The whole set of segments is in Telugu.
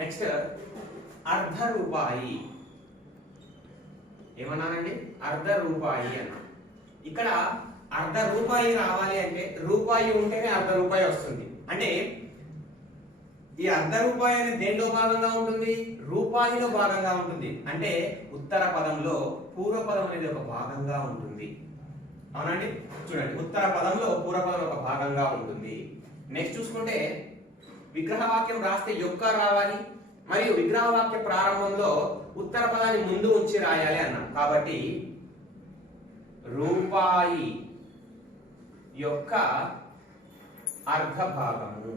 నెక్స్ట్ అర్ధ రూపాయి. ఏమన్నానండి? అర్ధ రూపాయి అన్నా. ఇక్కడ అర్ధ రూపాయి రావాలి అంటే రూపాయి ఉంటేనే అర్ధ రూపాయి వస్తుంది. అంటే ఈ అర్ధ రూపాయి అనేది దేంట్లో భాగంగా ఉంటుంది? రూపాయిలో భాగంగా ఉంటుంది. అంటే ఉత్తర పదంలో పూర్వ పదం అనేది ఒక భాగంగా ఉంటుంది. అవునండి? చూడండి, ఉత్తర పదంలో పూర్వ పదం ఒక భాగంగా ఉంటుంది. నెక్స్ట్ చూసుకుంటే విగ్రహవాక్యం రాస్తే యొక్క రావాలి, మరియు విగ్రహవాక్య ప్రారంభంలో ఉత్తర పదాన్ని ముందు ఉంచి రాయాలి అన్నాం. కాబట్టి రూపాయి యొక్క అర్ధ భాగము,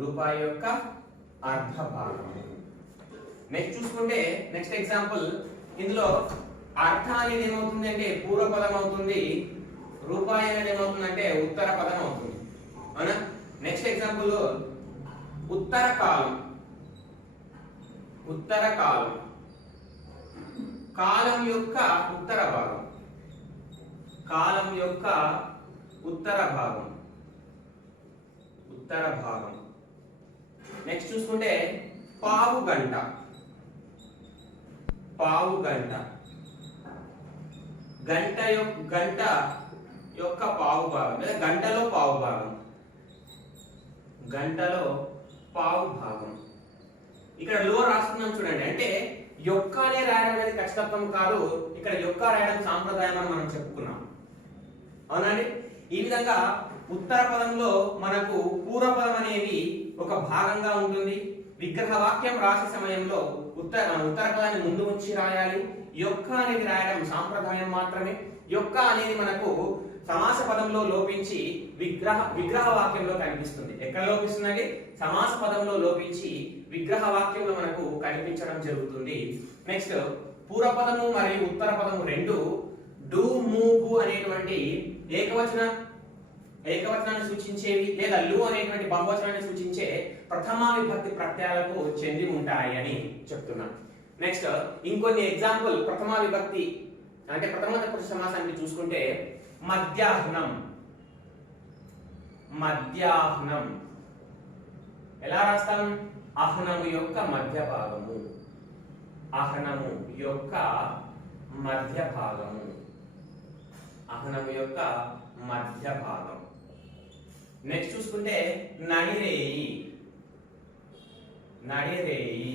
రూపాయి యొక్క అర్ధ భాగము. నెక్స్ట్ చూసుకుంటే నెక్స్ట్ ఎగ్జాంపుల్, ఇందులో అర్ధ అనేది ఏమవుతుంది అంటే పూర్వ పదం అవుతుంది, రూపాయి అనేది ఏమవుతుందంటే ఉత్తర పదం అవుతుంది. అవునా? నెక్స్ట్ ఎగ్జాంపుల్ ఉత్తర కాలం. ఉత్తర కాలం, కాలం యొక్క ఉత్తర భాగం, కాలం యొక్క ఉత్తర భాగం, ఉత్తర భాగం. నెక్స్ట్ చూసుకుంటే పావు గంట, పావు గంట, గంట యొక్క పావు భాగం లేదా గంటలో పావు భాగం, గంటలో పావు భాగం. ఇక్కడ లో రాస్తున్నాం చూడండి. అంటే యొక్కనే రాయడం అనేది ఖచ్చితత్వం కాదు, ఇక్కడ యొక్క రాయడం సాంప్రదాయం అని మనం చెప్పుకున్నాం. అవునండి? ఈ విధంగా ఉత్తర పదంలో మనకు పూర్వ పదం అనేది ఒక భాగంగా ఉంటుంది. విగ్రహ వాక్యం రాసే సమయంలో ఉత్తర పదాన్ని ముందు ఉంచి రాయాలి. యొక్క అనేది రాయడం సాంప్రదాయం మాత్రమే. యొక్క అనేది మనకు సమాస పదంలో లోపించి విగ్రహ వాక్యంలో కనిపిస్తుంది. ఎక్కడ లోపిస్తుందండి? సమాస పదంలో లోపించి విగ్రహ వాక్యంలో మనకు కనిపించడం జరుగుతుంది. నెక్స్ట్ పూర్వపదము మరియు ఉత్తర పదము రెండు డు మూగు అనేటువంటి ఏకవచనాన్ని సూచించేవి లేదా లు అనేటువంటి బహువచనాన్ని సూచించే ప్రథమా విభక్తి ప్రత్యయాలకు చెంది ఉంటాయి అని చెప్తున్నాం. నెక్స్ట్ ఇంకొన్ని ఎగ్జాంపుల్ ప్రథమా విభక్తి అంటే ప్రథమ తత్పురుష సమాసాన్ని చూసుకుంటే మధ్యాహ్నం, మధ్యాహ్నం ఎలా రాస్తాం? అహ్నము యొక్క మధ్య భాగము, అహ్నము యొక్క మధ్య భాగము, అహ్నము యొక్క మధ్య భాగం. నెక్స్ట్ చూసుకుంటే నడిరేయి, నడిరేయి,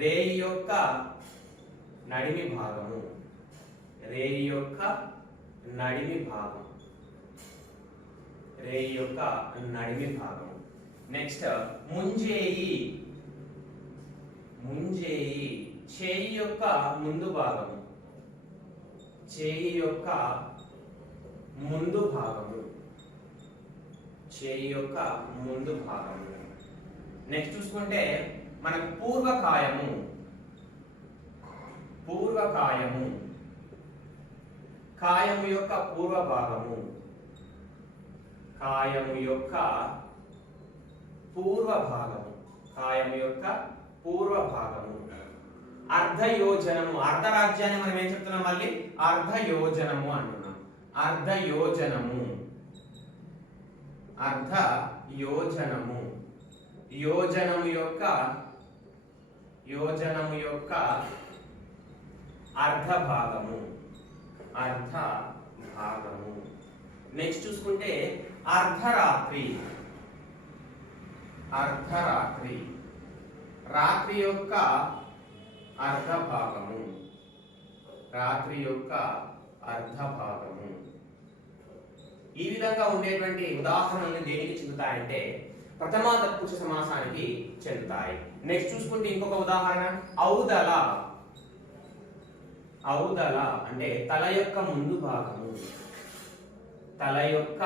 రేయి యొక్క నడిమి భాగము, రేయి యొక్క నడిమి భాగం, రేయి యొక్క నడిమి భాగం. నెక్స్ట్ ముంజేయి, ముంజేయి చేయి యొక్క ముందు భాగము, చేయి యొక్క ముందు భాగము, చేయి యొక్క ముందు భాగము. నెక్స్ట్ చూసుకుంటే మనకు పూర్వకాయము, పూర్వకాయము కాయము యొక్క పూర్వ భాగము, కాయము యొక్క పూర్వ భాగము, కాయము యొక్క పూర్వ భాగము. అర్ధయోజనము, అర్ధరాజ్యాన్ని మనం ఏం చెప్తున్నాం? మళ్ళీ అర్ధయోజనము అంటున్నాం. అర్ధయోజనము, అర్ధయోజనము, యోజనము యొక్క అర్ధ భాగము, అర్ధ భాగము. నెక్స్ట్ చూసుకుంటే అర్ధరాత్రి, అర్ధరాత్రి రాత్రి యొక్క అర్ధ భాగము, రాత్రి యొక్క అర్ధ భాగము. ఈ విధంగా ఉండేటువంటి ఉదాహరణలు దేనికి చెందుతాయంటే ప్రథమా తత్పురుష సమాసానికి చెందుతాయి. నెక్స్ట్ చూసుకుంటే ఇంకొక ఉదాహరణ ఔదల, ఔదల అంటే తల యొక్క ముందు భాగము, తల యొక్క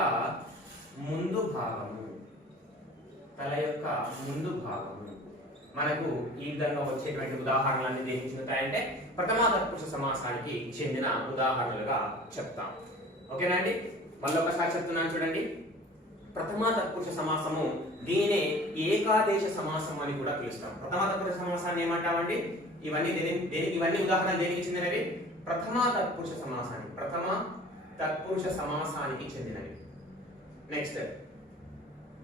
ముందు భాగము, తల యొక్క ముందు భాగము. మనకు ఈ విధంగా వచ్చేటువంటి ఉదాహరణలన్నీ దేనికి చెందుతాయంటే ప్రథమా తత్పురుష సమాసానికి చెందిన ఉదాహరణలుగా చెప్తాం. ఓకేనండి? మళ్ళీ ఒకసారి చెప్తున్నాను చూడండి. ప్రథమా తత్పురుష సమాసము దీనే ఏకాదేశ సమాసం అని కూడా పిలుస్తాం. ప్రథమా తత్పురుష సమాసాన్ని ఏమంటామండి? ఇవన్నీ ఉదాహరణలు దేనికి చెందినవి? ప్రథమా తత్పురుష సమాసానికి, ప్రథమా తత్పురుష సమాసానికి చెందినవి. నెక్స్ట్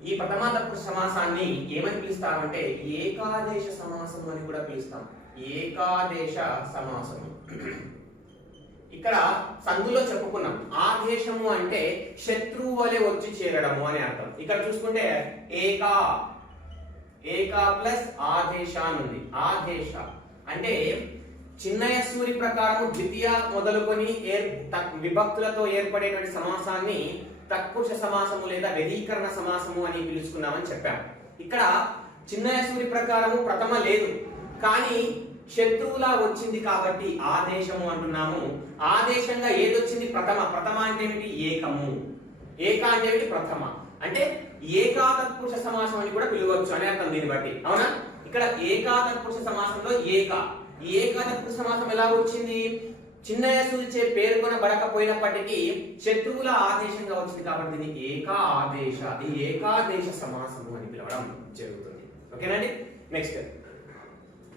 ఈ ప్రథమా తత్పురుష సమాసాన్ని ఏమని పిలుస్తామంటే ఏకాదేశ సమాసం అని కూడా పిలుస్తాం. ఏకాదేశ సమాసము. ఇక్కడ సందులో చెప్పుకున్నాం ఆదేశము అంటే శత్రువు వలె వచ్చి చేరడము అని అర్థం. ఇక్కడ చూసుకుంటే ఏకా ప్లస్ ఆదేశ అని ఉంది. ఆదేశ అంటే చిన్నయ సూరి ప్రకారం ద్వితీయ మొదలుకొని విభక్తులతో ఏర్పడేటువంటి సమాసాన్ని తత్పురుష సమాసము లేదా వ్యధీకరణ సమాసము అని పిలుచుకున్నామని చెప్పాం. ఇక్కడ చిన్నయ సూరి ప్రకారము ప్రథమ లేదు, కానీ శత్రువులా వచ్చింది కాబట్టి ఆదేశము అంటున్నాము. ఆదేశంగా ఏదొచ్చింది? ప్రథమ. ప్రథమ అంటే ఏమిటి? ఏకము. ఏక అంటే ఏమిటి? ప్రథమ. అంటే ఏకా తత్పురుష సమాసం అని కూడా పిలవచ్చు అనే అర్థం దీన్ని బట్టి. అవునా? ఇక్కడ ఏకా తత్పురుష సమాసంలో ఏకా తత్పురుష సమాసం ఎలా వచ్చింది? చిన్నయ సూచే పేర్కొనబడకపోయినప్పటికీ శత్రువుల ఆదేశంగా వచ్చింది కాబట్టి దీన్ని ఏకాదేశ సమాసము అని పిలవడం జరుగుతుంది. ఓకేనండి. నెక్స్ట్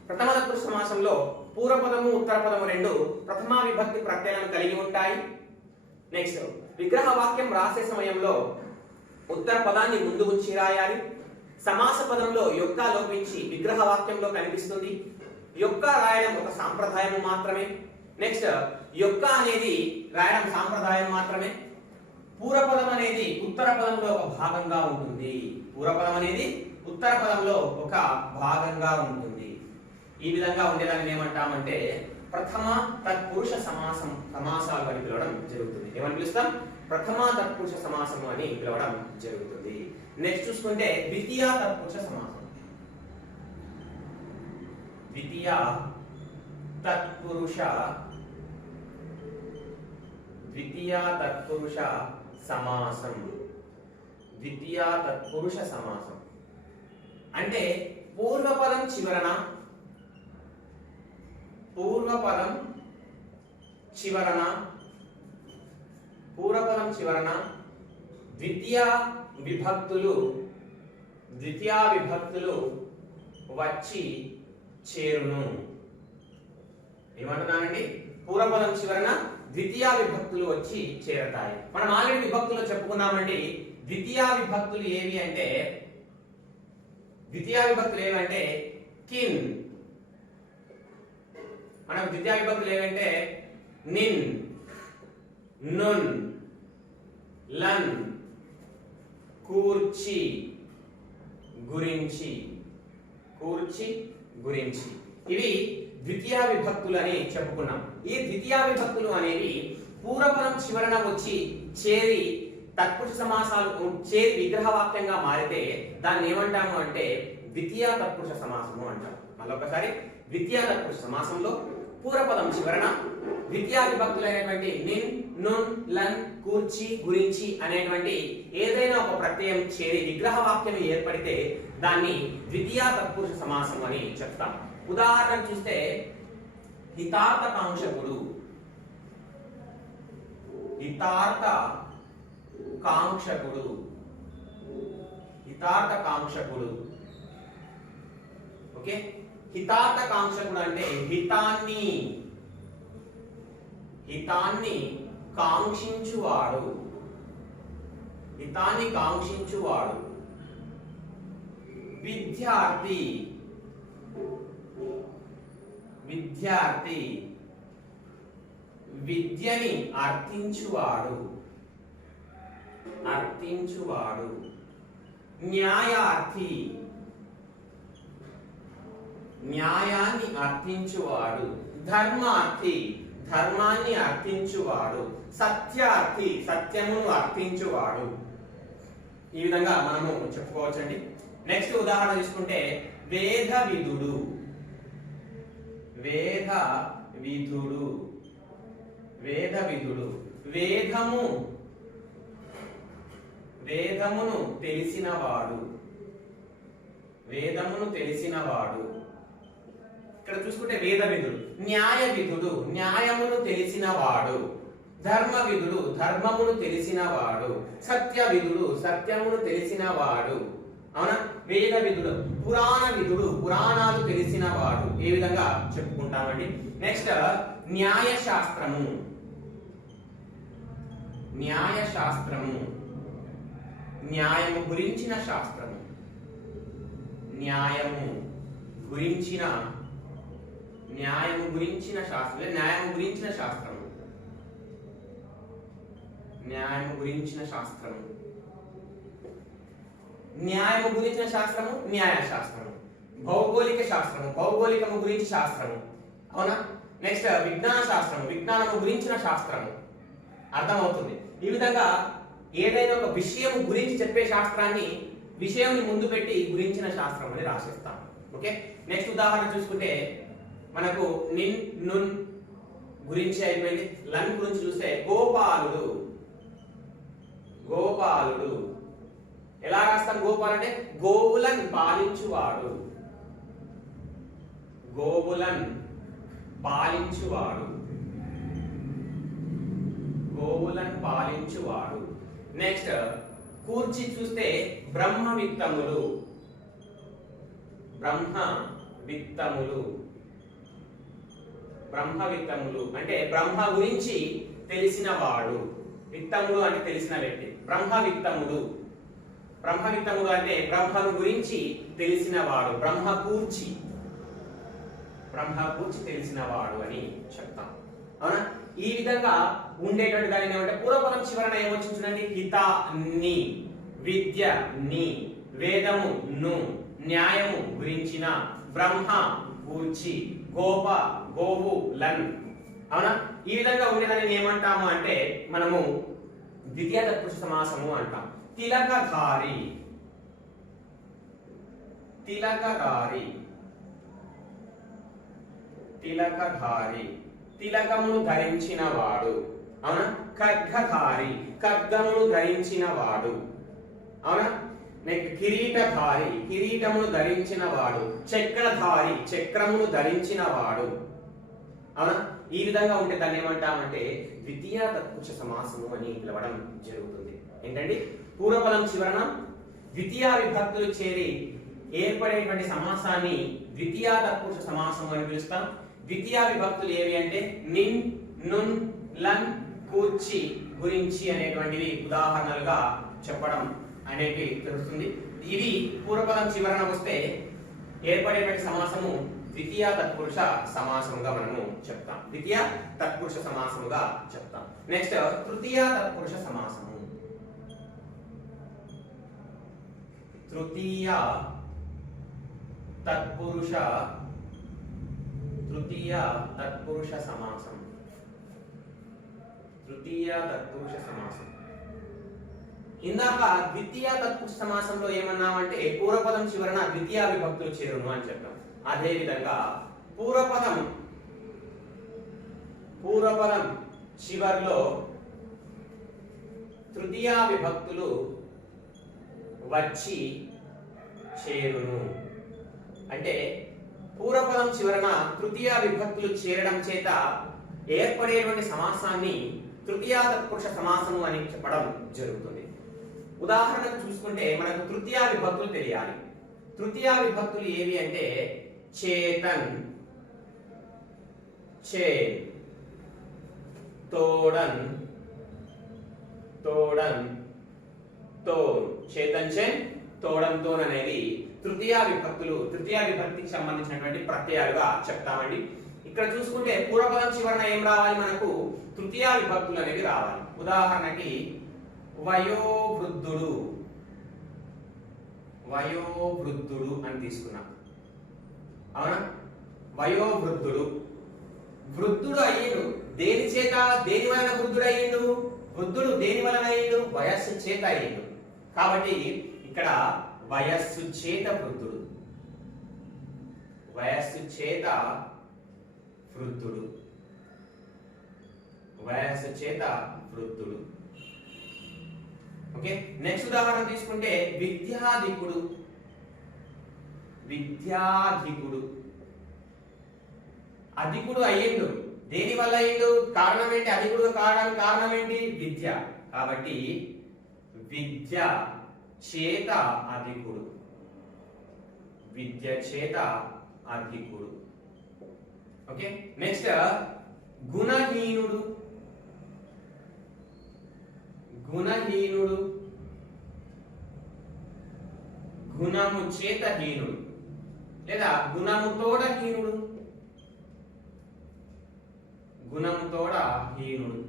ప్రథమ తత్పురుష సమాసంలో పూర్వపదము ఉత్తరపదము రెండు ప్రథమా విభక్తి ప్రత్యయాలను కలిగి ఉంటాయి. నెక్స్ట్ విగ్రహ వాక్యం రాసే సమయంలో ఉత్తర పదాన్ని ముందు ఉంచి రాయాలి. సమాస పదంలో యొక్క లోపించి విగ్రహ వాక్యంలో కనిపిస్తుంది. యొక్క రాయడం ఒక సాంప్రదాయం మాత్రమే. నెక్స్ట్ యొక్క అనేది రాయడం సాంప్రదాయం మాత్రమే. పూర్వపదం అనేది ఉత్తర పదంలో ఒక భాగంగా ఉంటుంది. పూర్వపదం అనేది ఉత్తర పదంలో ఒక భాగంగా ఉంటుంది. ఈ విధంగా ఉండేదాన్ని ఏమంటామంటే ప్రథమ తత్పురుష సమాసాలు అని పిలవడం జరుగుతుంది. ఏమని పిలుస్తాం? ప్రథమ తత్పురుష సమాసము అని పిలవడం జరుగుతుంది. నెక్స్ట్ చూసుకుంటే ద్వితీయ తత్పురుష సమాసం. ద్వితీయ తత్పురుష సమాసం. ద్వితీయ తత్పురుష సమాసం అంటే పూర్వపదం చివరన ద్వితీయ విభక్తులు వచ్చి చేరును. ఏమంటున్నానండి? పూర్వపదం చివరన ద్వితీయ విభక్తులు వచ్చి చేరతాయి. మనం ఆల్రెడీ విభక్తులు చెప్పుకున్నామండి. ద్వితీయ విభక్తులు ఏవి అంటే కిన్. మనం ద్వితీయ విభక్తులు ఏవంటే నిన్, నున్, లన్, కూర్చి, గురించి. ఇవి ద్వితీయ విభక్తులు అని చెప్పుకున్నాం. ఈ ద్వితీయ విభక్తులు అనేవి పూర్వపదం చివరన వచ్చి చేరి తత్పురుష సమాసాలు చేరి విగ్రహవాక్యంగా మారితే దాన్ని ఏమంటాము అంటే ద్వితీయ తత్పురుష సమాసము అంటాం. మళ్ళొకసారి ద్వితీయ తత్పురుష సమాసంలో పూర్వపదం చివరన ద్వితీయ విభక్తులైనటువంటి నిన్, నున్, లన్, కూర్చి, గురించి అనేటువంటి ఏదైనా ఒక ప్రత్యయం చేరి విగ్రహవాక్యం ఏర్పడితే దాన్ని ద్వితీయ తత్పురుష సమాసం అని చెప్తాం. ఉదాహరణ చూస్తే హితార్థకాంక్షకుడు. ఓకే, హితార్థకాంక్షకుడు అంటే హితాన్ని కాంక్షించువాడు. విద్యార్థి విద్యని అర్థించువాడు. న్యాయార్థి న్యాయాన్ని అర్థించువాడు. ధర్మాన్ని అర్థించువాడు. సత్యార్థి సత్యమును అర్థించువాడు. ఈ విధంగా మనము చెప్పుకోవచ్చండి. నెక్స్ట్ ఉదాహరణ తీసుకుంటే వేద విధుడు. వేదమును తెలిసినవాడు. ఇక్కడ చూసుకుంటే వేద విధుడు. న్యాయ విధుడు న్యాయమును తెలిసినవాడు. ధర్మ విధుడు ధర్మమును తెలిసినవాడు. సత్య విధుడు సత్యమును తెలిసినవాడు. అవునా? వేద విధుడు. పురాణ విధుడు పురాణాలు తెలిసినవాడు. ఏ విధంగా చెప్పుకుంటామండి. నెక్స్ట్ న్యాయశాస్త్రము న్యాయము గురించిన శాస్త్రము. న్యాయము గురించిన శాస్త్రం. న్యాయము గురించిన శాస్త్రము. న్యాయము గురించిన శాస్త్రము. న్యాయము గురించిన శాస్త్రము న్యాయశాస్త్రము. భౌగోళిక శాస్త్రము భౌగోళికము గురించి శాస్త్రము. అవునా? నెక్స్ట్ విజ్ఞాన శాస్త్రము విజ్ఞానము గురించిన శాస్త్రము. అర్థమవుతుంది. ఈ విధంగా ఏదైనా ఒక విషయం గురించి చెప్పే శాస్త్రాన్ని విషయం ముందు పెట్టి గురించిన శాస్త్రం అని రాసేస్తాం. ఓకే, నెక్స్ట్ ఉదాహరణ చూసుకుంటే మనకు నిన్ నున్ గురించి అయిపోయింది. లన్ గురించి చూస్తే గోపాలుడు. గోపాలుడు ఎలా రాస్తాం? గోపాల్ అంటే గోవులను పాలించువాడు. గోవులను పాలించువాడు. గోవులను పాలించువాడు. నెక్స్ట్ కూర్చి చూస్తే బ్రహ్మ విత్తములు. బ్రహ్మ విత్తములు. బ్రహ్మ విత్తములు అంటే బ్రహ్మ గురించి తెలిసిన వాడు. విత్తములు అంటే తెలిసిన వ్యక్తి. బ్రహ్మ విత్తములు. బ్రహ్మ విత్తములు అంటే బ్రహ్మను గురించి తెలిసిన వాడు. బ్రహ్మ కూర్చి తెలిసిన వాడు అని చెప్తాం. అవునా? ఈ విధంగా ఉండేటువంటి దానిని ఏమంటే పూర్వపదం చివరన ఏమొచ్చింది చూడండి. హిత ని, విద్య ని, వేదము ను, న్యాయము గురించిన, బ్రహ్మ కూర్చి, గోప గోవు లను. అవునా? ఈ విధంగా ఉండేదాన్ని ఏమంటాము అంటే మనము ద్వితీయ తత్పురుష సమాసము అంటాం. తిలకధారి. తిలకధారి. తిలకధారి తిలకమును ధరించిన వాడు. అవునా? ఖడ్గధారి ఖడ్గమును ధరించిన వాడు. అవునా? నెక్స్ట్ కిరీటధారి కిరీటమును ధరించిన వాడు. చక్రధారి చక్రమును ధరించిన వాడు. అవునా? ఈ విధంగా ఉంటే దాన్ని ఏమంటామంటే ద్వితీయ తత్పురుష సమాసము అని పిలవడం జరుగుతుంది. ఏంటండి? పూర్వపదం చివరన ద్వితీయ విభక్తులు చేరి ఏర్పడేటువంటి సమాసాన్ని ద్వితీయ తత్పురుష సమాసం అని పిలుస్తాం. ద్వితీయ విభక్తులు ఏవి అంటే నిన్, నున్, లన్, కూర్చి, గురించి అనేటువంటివి ఉదాహరణలుగా చెప్పడం అనేది తెలుస్తుంది. ఇవి పూర్వపదం చివరన వస్తే ఏర్పడేటువంటి సమాసము ద్వితీయ తత్పురుష సమాసముగా మనము చెప్తాం. ద్వితీయ తత్పురుష సమాసముగా చెప్తాం. నెక్స్ట్ తృతీయ తత్పురుష సమాసము. తృతీయ తత్పురుష సమాసం. తృతీయ తత్పురుష సమాసం. ఇందాక ద్వితీయ తత్పురుష సమాసంలో ఏమన్నామంటే పూర్వపదం చివరన ద్వితీయ విభక్తులు చేరును అని చెప్పాం. అదే విధంగా పూర్వపదం చివరిలో తృతీయ విభక్తులు వచ్చి చేరును. అంటే పూర్వపదం చివరన తృతీయ విభక్తులు చేరడం చేత ఏర్పడేటువంటి సమాసాన్ని తృతీయ తత్పురుష సమాసము అని చెప్పడం జరుగుతుంది. ఉదాహరణకు చూసుకుంటే మనకు తృతీయ విభక్తులు తెలియాలి. తృతీయ విభక్తులు ఏవి అంటే చేతన్, చే, తోడన్, తోడన్, తోన్. చేతన్, చే, తోడన్, తోన్ అనేవి తృతీయ విభక్తులు. తృతీయ విభక్తికి సంబంధించినటువంటి ప్రత్యయాలుగా చెప్తామండి. ఇక్కడ చూసుకుంటే పూర్వపదం చివరన ఏం రావాలి? మనకు తృతీయ విభక్తులు అనేవి రావాలి. ఉదాహరణకి వయోవృద్ధుడు. వయోవృద్ధుడు అని తీసుకున్నాం. అవునా? వయోవృద్ధుడు. వృద్ధుడు అయ్యిండు దేని చేత? దేని వలన వృద్ధుడు అయ్యిండు? వృద్ధుడు దేని వలన అయ్యిండు? వయస్సు చేత అయ్యిండు. కాబట్టి ఇక్కడ వయస్సు చేత వృద్ధుడు. వయస్సు చేత వృద్ధుడు. వయస్సు చేత వృద్ధుడు. ఓకే, నెక్స్ట్ ఉదాహరణ తీసుకుంటే విద్యాధికుడు. విద్యాధికుడు అధికుడు అయ్యిండు దేని వల్ల అయ్యిండు? కారణం ఏంటి? అధికుడు కావడానికి కారణం ఏంటి? విద్య. కాబట్టి విద్య చేత అధికుడు. విద్య చేత అధికుడు. Okay, next గుణహీనుడు. గుణహీనుడు గుణము చేత హీనుడు లేదా గుణముతోడ హీనుడు, గుణముతోడ హీనుడు,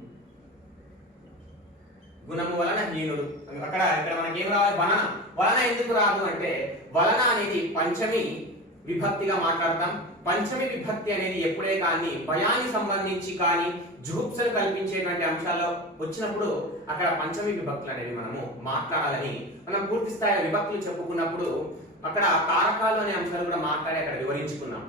గుణము వలన హీనుడు. ఇక్కడ మనకి ఏం రావాలి? వలన. వలన ఎందుకు రాదు అంటే వలన అనేది పంచమి విభక్తిగా మాట్లాడతాం. పంచమి విభక్తి అనేది ఎప్పుడే కానీ భయానికి సంబంధించి కానీ జుగుప్సలు కల్పించేటువంటి అంశాల్లో వచ్చినప్పుడు అక్కడ పంచమి విభక్తులు అనేవి మనము మాట్లాడాలని మనం పూర్తి స్థాయి విభక్తులు చెప్పుకున్నప్పుడు అక్కడ కారకాలు అనే అంశాలు కూడా మాట్లాడి అక్కడ వివరించుకున్నాం.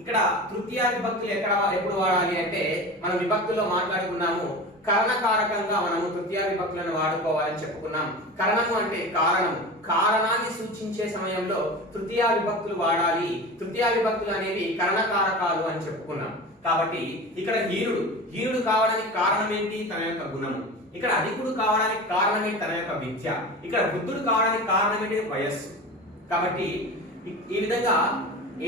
ఇక్కడ తృతీయ విభక్తులు ఎప్పుడు వాడాలి అంటే మనం విభక్తుల్లో మాట్లాడుకున్నాము. కరణకారకంగా మనము తృతీయ విభక్తులను వాడుకోవాలని చెప్పుకున్నాం. కరణము అంటే కారణం, కారణాన్ని సూచించే సమయంలో తృతీయ విభక్తులు వాడాలి. తృతీయ విభక్తులు అనేవి కరణకారకాలు అని చెప్పుకున్నాం. కాబట్టి ఇక్కడ హీనుడు కావడానికి కారణం ఏంటి? తన యొక్క గుణము. ఇక్కడ అధికుడు కావడానికి కారణం ఏంటి? తన యొక్క విద్య. ఇక్కడ వృద్ధుడు కావడానికి కారణం ఏంటి? వయస్సు. కాబట్టి ఈ విధంగా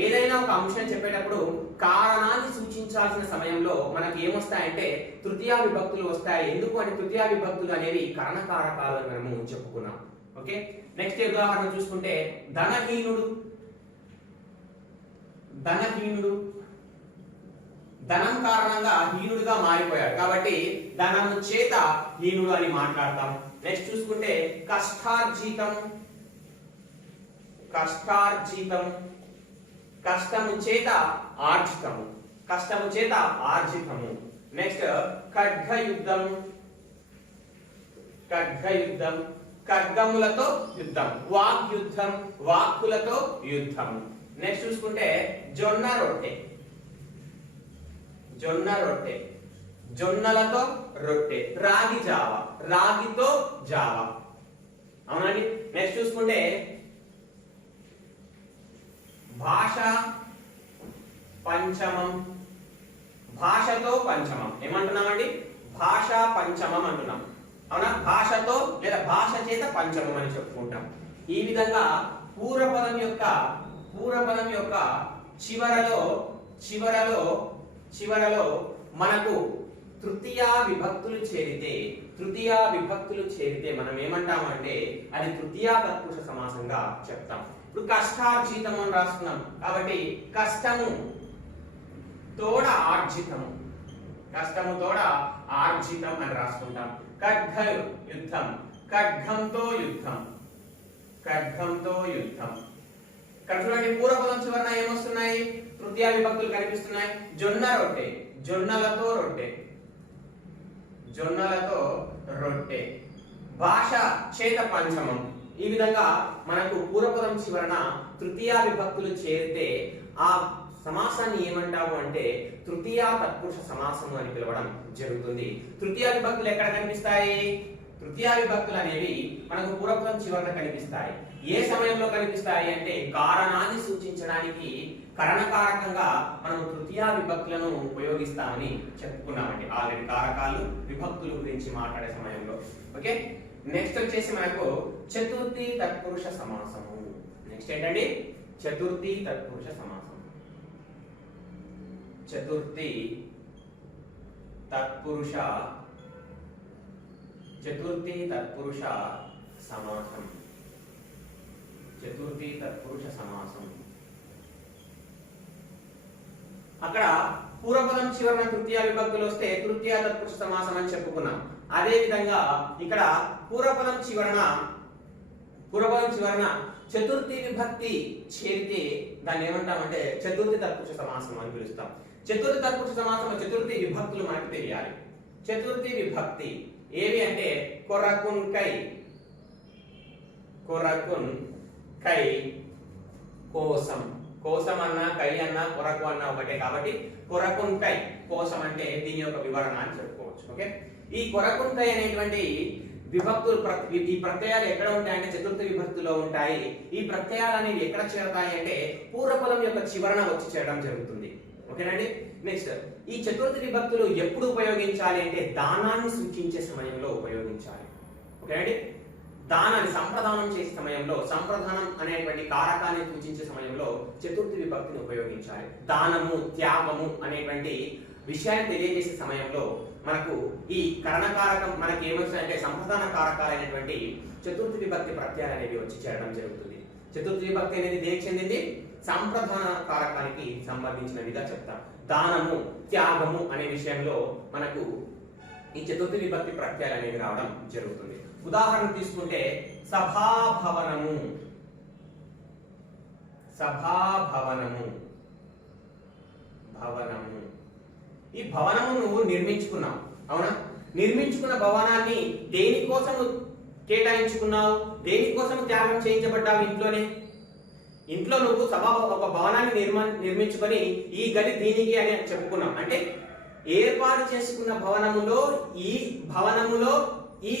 ఏదైనా ఒక అంశం చెప్పేటప్పుడు కారణాన్ని సూచించాల్సిన సమయంలో మనకి ఏమొస్తాయంటే తృతీయ విభక్తులు వస్తాయి. ఎందుకు అంటే తృతీయ విభక్తులు అనేవి కరణకారకాలు అని మనము చెప్పుకున్నాం. ఓకే, నెక్స్ట్ ఉదాహరణ చూసుకుంటే ధనహీనుడు. ధనం కారణంగా హీనుడుగా మారిపోయాడు కాబట్టి ధనము చేత హీనుడు అని మాట్లాడతాం. నెక్స్ట్ చూసుకుంటే కష్టార్జితం. కష్టము చేత ఆర్జితము, కష్టము చేత ఆర్జితము. నెక్స్ట్ ఖడ్గయుద్ధం. ఖడ్గములతో యుద్ధం. వాగ్యుద్ధం, వాక్కులతో యుద్ధం. నెక్స్ట్ చూసుకుంటే జొన్న రొట్టె. జొన్నలతో రొట్టె. రాగి జావ, రాగితో జావ. అవునండి. నెక్స్ట్ చూసుకుంటే భాష పంచమం. భాషతో పంచమం ఏమంటున్నామండి? భాష పంచమం అంటున్నాం. అవునా? భాషతో లేదా భాష చేత పంచమం అని చెప్పుకుంటాం. ఈ విధంగా పూర్వపదం యొక్క చివరలో మనకు తృతీయ విభక్తులు చేరితే మనం ఏమంటామంటే అది తృతీయ తత్పురుష సమాసంగా చెప్తాం. ఇప్పుడు కష్టార్జితం అని రాస్తున్నాం కాబట్టి కష్టము తోడ ఆర్జితము, కష్టము తోడ ఆర్జితం అని రాసుకుంటాం. ఖడ్గయుద్ధం, ఖడ్గంతో యుద్ధం. ఇక్కడ చూడండి పూర్వపదం చివరన ఏమొస్తున్నాయి? తృతీయ విభక్తులు కనిపిస్తున్నాయి. జొన్న రొట్టె, జొన్నలతో రొట్టె. భాష చేత పంచమం. ఈ విధంగా మనకు పూర్వపదం చివరన తృతీయ విభక్తులు చేరితే ఆ సమాసాన్ని ఏమంటాము అంటే తృతీయ తత్పురుష సమాసము అని పిలవడం జరుగుతుంది. తృతీయ విభక్తులు ఎక్కడ కనిపిస్తాయి? తృతీయ విభక్తులు అనేవి మనకు పూర్వపదం చివరన కనిపిస్తాయి. ఏ సమయంలో కనిపిస్తాయి అంటే కారణాన్ని సూచించడానికి కరణకారకంగా మనం తృతీయ విభక్తులను ఉపయోగిస్తామని చెప్పుకున్నామండి ఆల్రెడీ కారకాలు విభక్తుల గురించి మాట్లాడే సమయంలో. ఓకే, నెక్స్ట్ వచ్చేసి మనకు చతుర్థి తత్పురుష సమాసము. నెక్స్ట్ ఏంటండి? చతుర్థి తత్పురుష సమాసం. చతుర్థి తత్పురుష సమాసం. చతుర్థి తత్పురుష సమాసం. అక్కడ పూర్వపదం చివరన తృతీయ విభక్తులు వస్తే తృతీయ తత్పురుష సమాసం అని చెప్పుకున్నాం. అదే విధంగా ఇక్కడ పూర్వపదం చివరన చతుర్థి విభక్తి చేరితే దాన్ని ఏమంటామంటే చతుర్థి తత్పురుష సమాసం అని పిలుస్తాం. చతుర్థి తత్పురుష సమాసంలో చతుర్థి విభక్తులు మనకు తెలియాలి. చతుర్థి విభక్తి ఏవి అంటే కొరకున్ కై, కోసం. కోసం అన్నా కై అన్నా కొరకు అన్నా ఒకటే కాబట్టి కొరకున్ కై కోసం అంటే దీని యొక్క వివరణ అని చెప్పుకోవచ్చు. ఓకే, ఈ కొరకున్ కై అనేటువంటి విభక్తులు ఈ ప్రత్యయాలు ఎక్కడ ఉంటాయంటే చతుర్థ విభక్తిలో ఉంటాయి. ఈ ప్రత్యయాలు అనేవి ఎక్కడ చేరతాయి అంటే పూర్వపదం యొక్క చివరన వచ్చి చేరడం జరుగుతుంది. ఓకేనండి. నెక్స్ట్ ఈ చతుర్థ విభక్తులు ఎప్పుడు ఉపయోగించాలి అంటే దానాన్ని సూచించే సమయంలో ఉపయోగించాలి. ఓకేనండి. దానాన్ని సంప్రదానం చేసే సమయంలో సంప్రదానం అనేటువంటి కారకాన్ని సూచించే సమయంలో చతుర్థి విభక్తిని ఉపయోగించాలి. దానము, త్యాగము అనేటువంటి విషయాన్ని తెలియజేసే సమయంలో మనకు ఈ కరణకారకం మనకి ఏమొస్తాయంటే సంప్రదాన కారకాలైనటువంటి చతుర్థి విభక్తి ప్రత్యయాలు అనేవి వచ్చి చేరడం జరుగుతుంది. చతుర్థి విభక్తి అనేది దేనికి చెందింది? సంప్రదాన కారకానికి సంబంధించినవిగా చెప్తాం. దానము, త్యాగము అనే విషయంలో మనకు ఈ చతుర్థి విభక్తి ప్రత్యయాలు అనేవి రావడం జరుగుతుంది. ఉదాహరణ తీసుకుంటే సభాభవనము, సభాభవనము, భవనము. ఈ భవనమును నిర్మించుకున్నావు, అవునా? నిర్మించుకున్న భవనాన్ని దేనికోసం కేటాయించుకున్నావు? దేనికోసం త్యాగం చేయించబడ్డావు? ఇంట్లో నువ్వు ఒక భవనాన్ని నిర్మించుకొని ఈ గది దీనికి అని చెప్పుకున్నాం. అంటే ఏర్పాటు చేసుకున్న భవనములో ఈ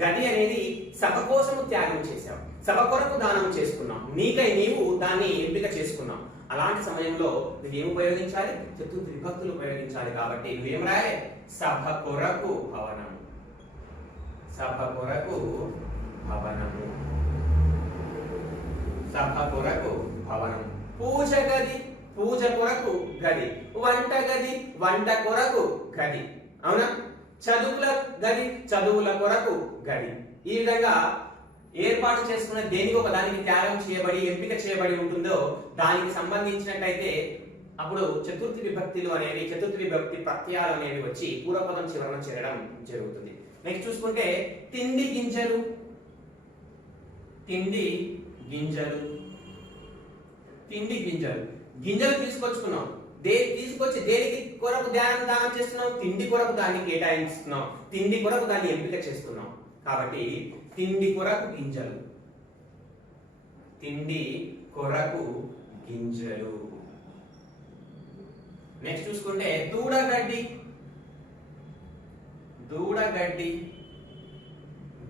గది అనేది సభ కోసము త్యాగం చేశావు, సభ కొరకు దానం చేసుకున్నావు, నీకై నీవు దాన్ని ఎంపిక చేసుకున్నావు. అలాంటి సమయంలో నువ్వేం ఉపయోగించాలి? చతుర్థి విభక్తులు ఉపయోగించాలి. కాబట్టి నువ్వేం రాయాలి? సభ కొరకు భవనము, సభ కొరకు భవనము, సభ కొరకు భవనము. పూజ గది, పూజ కొరకు గది. వంట గది, వంట కొరకు గది, అవునా? చదువుల గది, చదువుల కొరకు గది. ఈ విధంగా ఏర్పాటు చేసుకున్న దేనికి ఒక దానికి త్యాగం చేయబడి ఎంపిక చేయబడి ఉంటుందో దానికి సంబంధించినట్టయితే అప్పుడు చతుర్థి విభక్తులు అనేవి, చతుర్థి విభక్తి ప్రత్యయాలు అనేవి వచ్చి పూర్వపదం చివరన చేరడం జరుగుతుంది. నెక్స్ట్ చూసుకుంటే తిండి గింజలు, తిండి గింజలు, తిండి గింజలు. గింజలు తీసుకొచ్చుకున్నాం, తీసుకొచ్చి దేనికి కొరకు దానం చేస్తున్నాం? తిండి కొరకు దాన్ని కేటాయిస్తున్నాం, తిండి కొరకు దాన్ని ఎంపిక చేస్తున్నాం. కాబట్టి తిండి కొరకు గింజలు, తిండి కొరకు గింజలు. నెక్స్ట్ చూసుకుంటే దూడగడ్డి, దూడగడ్డి,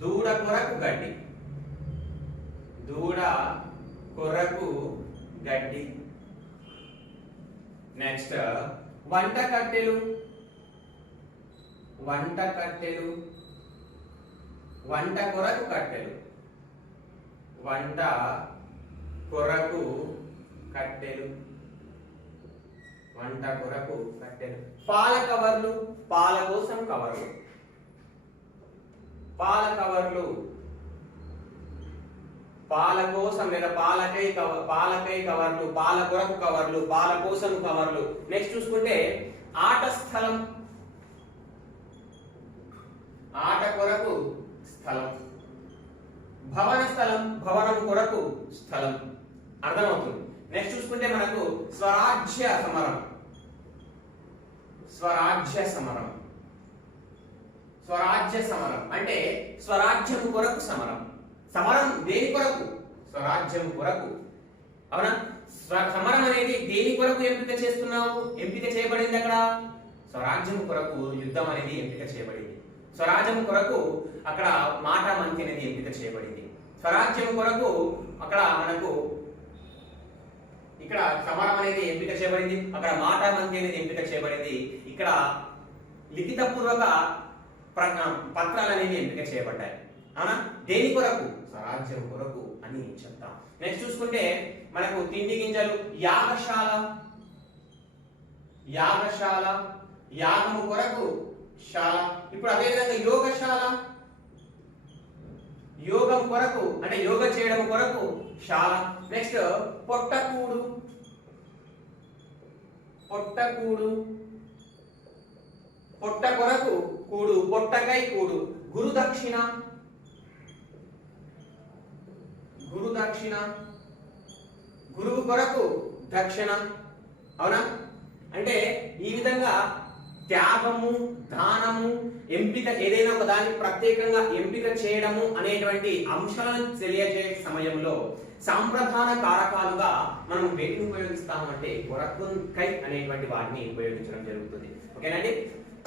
దూడ కొరకు గడ్డి, దూడ కొరకు గడ్డి. నెక్స్ట్ వంట కట్టెలు, వంట కట్టెలు, వంట కొరకు కట్టెలు, వంట కొరకు కట్టెలు, వంట కొరకు కట్టెలు. పాల కవర్లు, పాల కోసం కవర్లు, పాల కవర్లు, పాల కోసం లేదా పాలకై కవర్లు, పాల కొరకు కవర్లు, పాల కోసం కవర్లు. నెక్స్ట్ చూసుకుంటే ఆట స్థలం, ఆట కొరకు స్థలం, భవన స్థలం, భవనం కొరకు స్థలం. అర్థమవుతుంది. నెక్స్ట్ చూసుకుంటే మనకు స్వరాజ్య సమరం, స్వరాజ్య సమరం, స్వరాజ్య సమరం అంటే స్వరాజ్యం కొరకు సమరం. సమరం దేని కొరకు? స్వరాజ్యం కొరకు, అవునా? సమరం అనేది దేని కొరకు ఎంపిక చేస్తున్నావు? ఎంపిక చేయబడింది అక్కడ స్వరాజ్యం కొరకు. యుద్ధం అనేది ఎంపిక చేయబడింది. స్వరాజ్యం కొరకు అక్కడ మాట మంతి అనేది ఎంపిక చేయబడింది. స్వరాజ్యం కొరకు అక్కడ మనకు ఇక్కడ సమరం అనేది ఎంపిక చేయబడింది, అక్కడ మాట మంతి అనేది ఎంపిక చేయబడింది. ఇక్కడ లిఖిత పూర్వక పత్రాలు అనేవి ఎంపిక చేయబడ్డాయి, అవునా? దేని కొరకు? స్వరాజ్యం కొరకు అని చెప్తాం. నెక్స్ట్ చూసుకుంటే మనకు తిండి గింజలు యాగశాల, యాగశాల, యాగము కొరకు శాల. ఇప్పుడు అదే విధంగా యోగశాల, యోగం కొరకు అంటే యోగ చేయడం కొరకు శాల. నెక్స్ట్ పొట్టకూడు, పొట్టకూడు, పొట్ట కొరకు కూడు, పొట్టకై కూడు. గురుదక్షిణ, గురుదక్షిణ, గురువు కొరకు దక్షిణ, అవునా? అంటే ఈ విధంగా త్యాగము, దానము, ఎంపిక ఏదైనా ఒక దాన్ని ప్రత్యేకంగా ఎంపిక చేయడము అనేటువంటి అంశాలను తెలియజేసే సమయంలో సాంప్రదాన కారకాలుగా మనం వేటిని ఉపయోగిస్తాము అంటే కొరకుకై అనేటువంటి వాటిని ఉపయోగించడం జరుగుతుంది. ఓకేనండి.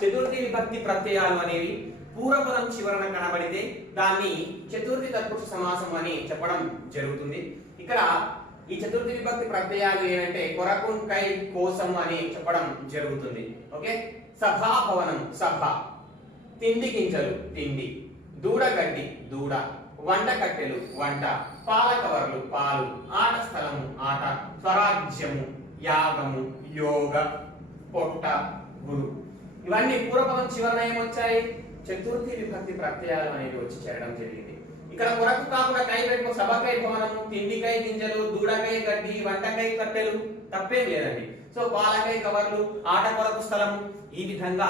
చతుర్థి విభక్తి ప్రత్యయాలు అనేవి పూర్వపదం చివరన కనబడితే దాన్ని చతుర్థి తత్పురుష సమాసం అని చెప్పడం జరుగుతుంది. ఇక్కడ ఈ చతుర్థి విభక్తి ప్రత్యయాలు ఏంటంటే కొరకుకై, కోసం అని చెప్పడం జరుగుతుంది. ఓకే. సభాభవనం సభ, తిండి గింజలు తిండి, దూడగడ్డి దూడ, వంట కట్టెలు వంట, పాల కవర్లు పాలు, ఆట స్థలము ఆట, స్వరాజ్యము యాగము యోగ, పొట్ట గురు. ఇవన్నీ పూర్వపదం చివరన ఏమొచ్చాయి? చతుర్థి విభక్తి ప్రత్యయాలు అనేవి వచ్చి చేరడం జరిగింది. ఇక్కడ కొరకు కాకుండా కై పెట్టుకో, సభకై భవనము, తిండికై గింజలు, దూడకై గడ్డి, వంటకై కట్టెలు, తప్పేం లేదండి. సో పాలకై కవర్లు, ఆట కొరకు స్థలము, ఈ విధంగా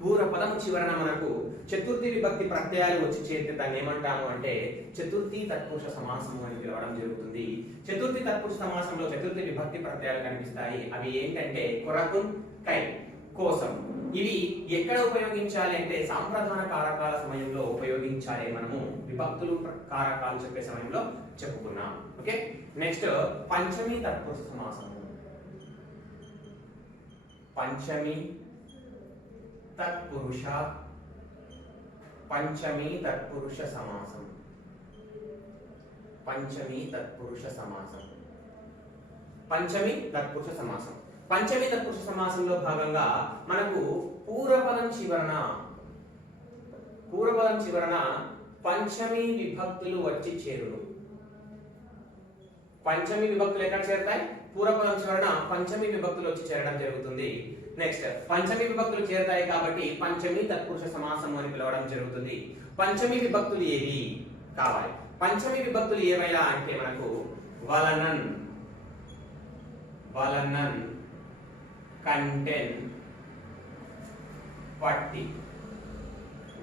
పూర్వపదము చివరన మనకు చతుర్థి విభక్తి ప్రత్యయాలు వచ్చి చేరితే దాన్ని ఏమంటాము అంటే చతుర్థి తత్పురుష సమాసము అని పిలవడం జరుగుతుంది. చతుర్థి తత్పురుష సమాసంలో చతుర్థి విభక్తి ప్రత్యయాలు కనిపిస్తాయి. అవి ఏంటంటే కొరకు, కై, కోసం. ఇవి ఎక్కడ ఉపయోగించాలి అంటే సాంప్రదాన కారకాల సమయంలో ఉపయోగించాలి. మనము విభక్తులు కారకాలు చెప్పే సమయంలో చెప్పుకున్నాం. ఓకే, నెక్స్ట్ పంచమి తత్పురుష సమాసము. పంచమి తత్పురుష, పంచమి తత్పురుష సమాసం. పంచమి తత్పురుష సమాసం. పంచమి తత్పురుష సమాసం. పంచమి తత్పురుష సమాసంలో భాగంగా మనకు పూర్వపదం చివరన పంచమి విభక్తులు వచ్చి చేరును. పంచమి విభక్తులు ఎక్కడ చేరుతాయి? పూర్వపదం చివరన పంచమి విభక్తులు వచ్చి చేరడం జరుగుతుంది. నెక్స్ట్ పంచమి విభక్తులు చేరుతాయి కాబట్టి పంచమి తత్పురుష సమాసం అని పిలవడం జరుగుతుంది. పంచమి విభక్తులు ఏవి కావాలి? పంచమి విభక్తులు ఏవైనా అంటే మనకు వలనన్, వలనన్, కంటెన్, పట్టి.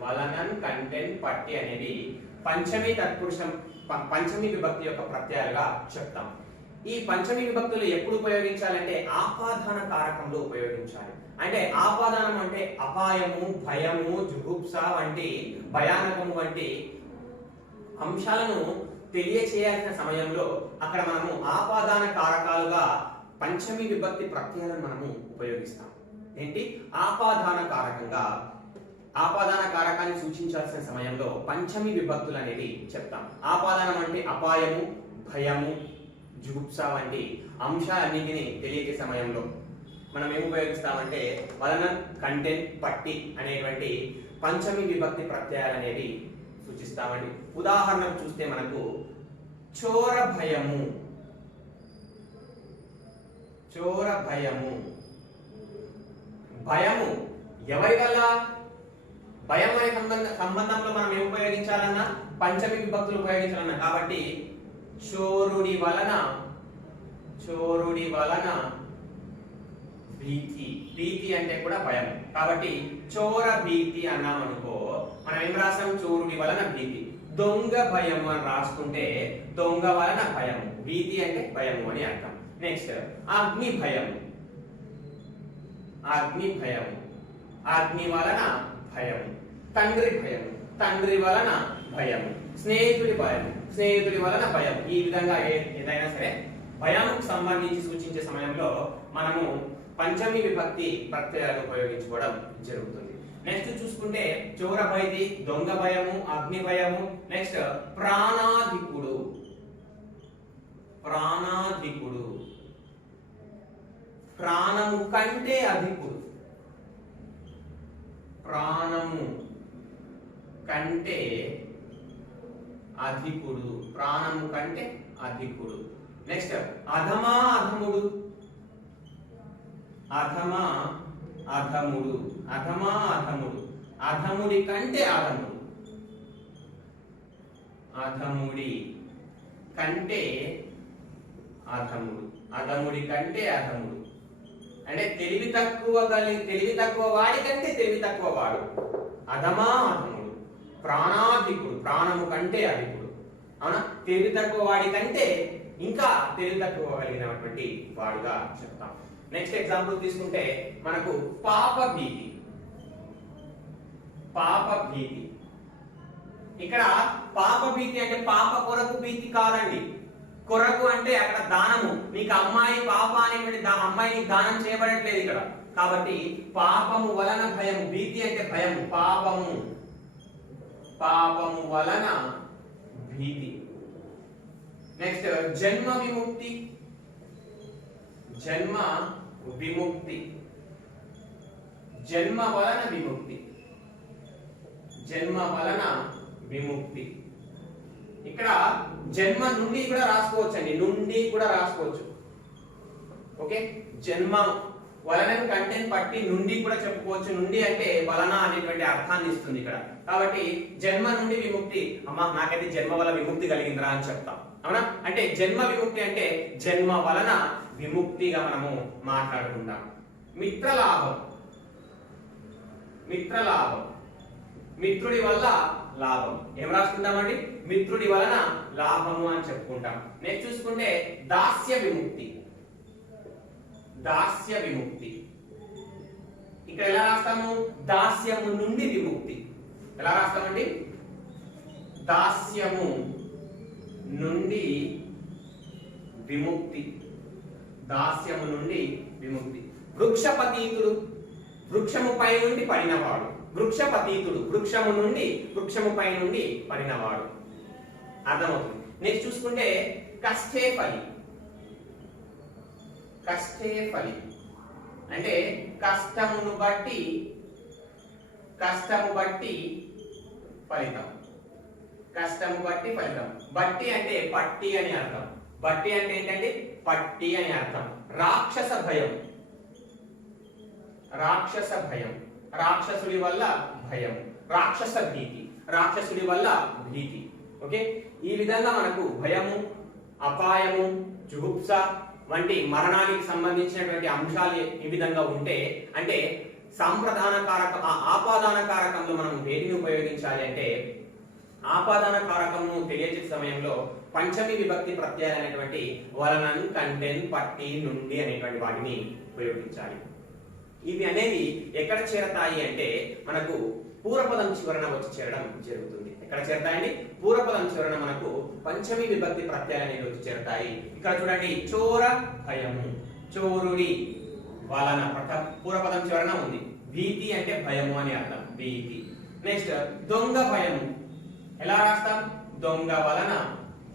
వలనన్, కంటెన్, పట్టి అనేవి పంచమి తత్పురుషం పంచమి విభక్తి యొక్క ప్రత్యయాలుగా చెప్తాం. ఈ పంచమి విభక్తులు ఎప్పుడు ఉపయోగించాలంటే ఆపాదాన కారకంలో ఉపయోగించాలి. అంటే ఆపాదానం అంటే అపాయము, భయము, జుగుప్స వంటి భయానకము వంటి అంశాలను తెలియచేయాల్సిన సమయంలో అక్కడ మనము ఆపాదాన కారకాలుగా పంచమి విభక్తి ప్రత్యయాలను మనము ఉపయోగిస్తాం. ఏంటి? ఆపాదాన కారకంగా ఆపాదాన కారకాన్ని సూచించాల్సిన సమయంలో పంచమి విభక్తులు అనేది చెప్తాం. ఆపాదానం అంటే అపాయము, భయము, జుగుప్స వంటి అంశాలన్నింటినీ తెలియజే సమయంలో మనం ఏం ఉపయోగిస్తామంటే వలనన్, కంటెన్, పట్టి అనేటువంటి పంచమి విభక్తి ప్రత్యయాలు అనేవి సూచిస్తామండి. ఉదాహరణకు చూస్తే మనకు చోర భయము, చోర భయము. భయము ఎవరి వల్ల? భయం అనే సంబంధంలో మనం ఏం ఉపయోగించాలన్నా పంచమి విభక్తులు ఉపయోగించాలన్నా. కాబట్టి చోరుడి వలన, చోరుడి వలన భీతి. భీతి అంటే కూడా భయం. కాబట్టి చోర భీతి అన్నాం అనుకో, మనం ఏం రాసాం? చోరుడి వలన భీతి. దొంగ భయం అని రాసుకుంటే దొంగ వలన భయం. భీతి అంటే భయము అని అర్థం. నెక్స్ట్ అగ్ని భయం. అగ్ని భయం, అగ్ని వలన భయం. తండ్రి భయం, తండ్రి వలన భయం. స్నేహితుడి భయం, స్నేహితుడి వలన భయం. ఈ విధంగా ఏదైనా సరే భయానికి సంబంధించి సూచించే సమయంలో మనము పంచమి విభక్తి ప్రత్యయాలు ఉపయోగించుకోవడం జరుగుతుంది. నెక్స్ట్ చూసుకుంటే చోర భయది, దొంగ భయము, అగ్ని భయము. నెక్స్ట్ ప్రాణాధికుడు. ప్రాణాధికుడు, ప్రాణము కంటే అధికుడు. ప్రాణము కంటే అధికుడు, ప్రాణము కంటే అధికుడు. నెక్స్ట్ అధమా అధముడు. అధమా అధముడు, అధమా అధముడు. అధముడి కంటే అధముడు. అధముడి కంటే అధముడు, అధముడి కంటే అధముడు. అంటే తెలివి తక్కువ వాడి కంటే తెలివి తక్కువ వాడు. అధమా అధముడు. ప్రాణాధికుడు, ప్రాణము కంటే అధికుడు. అవునా? తెలివి తక్కువ వాడి కంటే ఇంకా తెలివి తక్కువ కలిగినటువంటి వాడుగా చెప్తాం. నెక్స్ట్ ఎగ్జాంపుల్ తీసుకుంటే మనకు పాప భీతి. పాప భీతి. ఇక్కడ పాప భీతి అంటే పాప కొరకు భీతి కాదండి. కొరకు అంటే అక్కడ దానము. నీకు అమ్మాయి పాప అనేటువంటి అమ్మాయిని దానం చేయబడట్లేదు ఇక్కడ. కాబట్టి పాపము వలన భయము. భీతి అంటే భయము. పాపము, పాపము వలన భీతి. నెక్స్ట్ జన్మ విముక్తి. జన్మ విముక్తి, జన్మ వలన విముక్తి. జన్మ వలన విముక్తి. ఇక్కడ జన్మ నుండి కూడా రాసుకోవచ్చు అండి, నుండి కూడా రాసుకోవచ్చు. ఓకే, జన్మ వలనం కంటెన్ పట్టి నుండి కూడా చెప్పుకోవచ్చు. నుండి అంటే వలన అనేటువంటి అర్థాన్ని ఇస్తుంది ఇక్కడ. కాబట్టి జన్మ నుండి విముక్తి, అమ్మా నాకైతే జన్మ వల్ల విముక్తి కలిగిందిరా అని చెప్తాం, అవునా? అంటే జన్మ విముక్తి అంటే జన్మ వలన విముక్తిగా మనము మాట్లాడుకుంటాం. మిత్రలాభం, మిత్రలాభం, మిత్రుడి వల్ల లాభం. ఏం రాసుకుంటామండి? మిత్రుడి వలన లాభము అని చెప్పుకుంటాం. నెక్స్ట్ చూసుకుంటే దాస్య విముక్తి, దాస్య విముక్తి. ఇక్కడ ఎలా రాస్తాము? దాస్యము నుండి విముక్తి. ఎలా రాస్తామండి? దాస్యము నుండి విముక్తి, దాస్యము నుండి విముక్తి. వృక్షపతీతుడు, వృక్షముపై నుండి పడినవాడు. వృక్షపతీతుడు, వృక్షము నుండి, వృక్షముపై నుండి పడినవాడు. అర్థమవుతుంది. నెక్స్ట్ చూసుకుంటే కష్టే ఫలి, కష్టే ఫలి అంటే కష్టమును బట్టి, కష్టము బట్టి ఫలితం, కష్టము బట్టి ఫలితం. బట్టి అంటే పట్టి అని అర్థం. బట్టి అంటే ఏంటంటే పట్టి అని అర్థం. రాక్షస భయం, రాక్షస భయం, రాక్షసుడి వల్ల భయం. రాక్షస భీతి, రాక్షసుడి వల్ల భీతి. ఓకే, ఈ విధంగా మనకు భయము, అపాయము, జుగుప్స వంటి మరణానికి సంబంధించినటువంటి అంశాలు ఈ విధంగా ఉంటే, అంటే సంప్రదాన కారకం, ఆపాదాన కారకంలో మనం దేనిని ఉపయోగించాలి అంటే, ఆపాదాన కారకము తెలియజేసే సమయంలో పంచమి విభక్తి ప్రత్యయాలు అనేటువంటి వలనం, కంటెన్, పట్టి, నుండి అనేటువంటి వాటిని ఉపయోగించాలి. ఇవి అనేది ఎక్కడ చేరతాయి అంటే మనకు పూర్వపదం చివరన వచ్చి చేరడం జరుగుతుంది. ఎక్కడ చేరతాయండి? పూర్వపదం చివరన మనకు పంచమి విభక్తి ప్రత్యయాలు అనేవి వచ్చి చేరతాయి. ఇక్కడ చూడండి, చోర భయము, చోరుడి వలన పూర్వపదం చివరన ఉంది. భీతి అంటే భయము అని అర్థం, భీతి. నెక్స్ట్ దొంగ భయము, ఎలా రాస్తాం? దొంగ వలన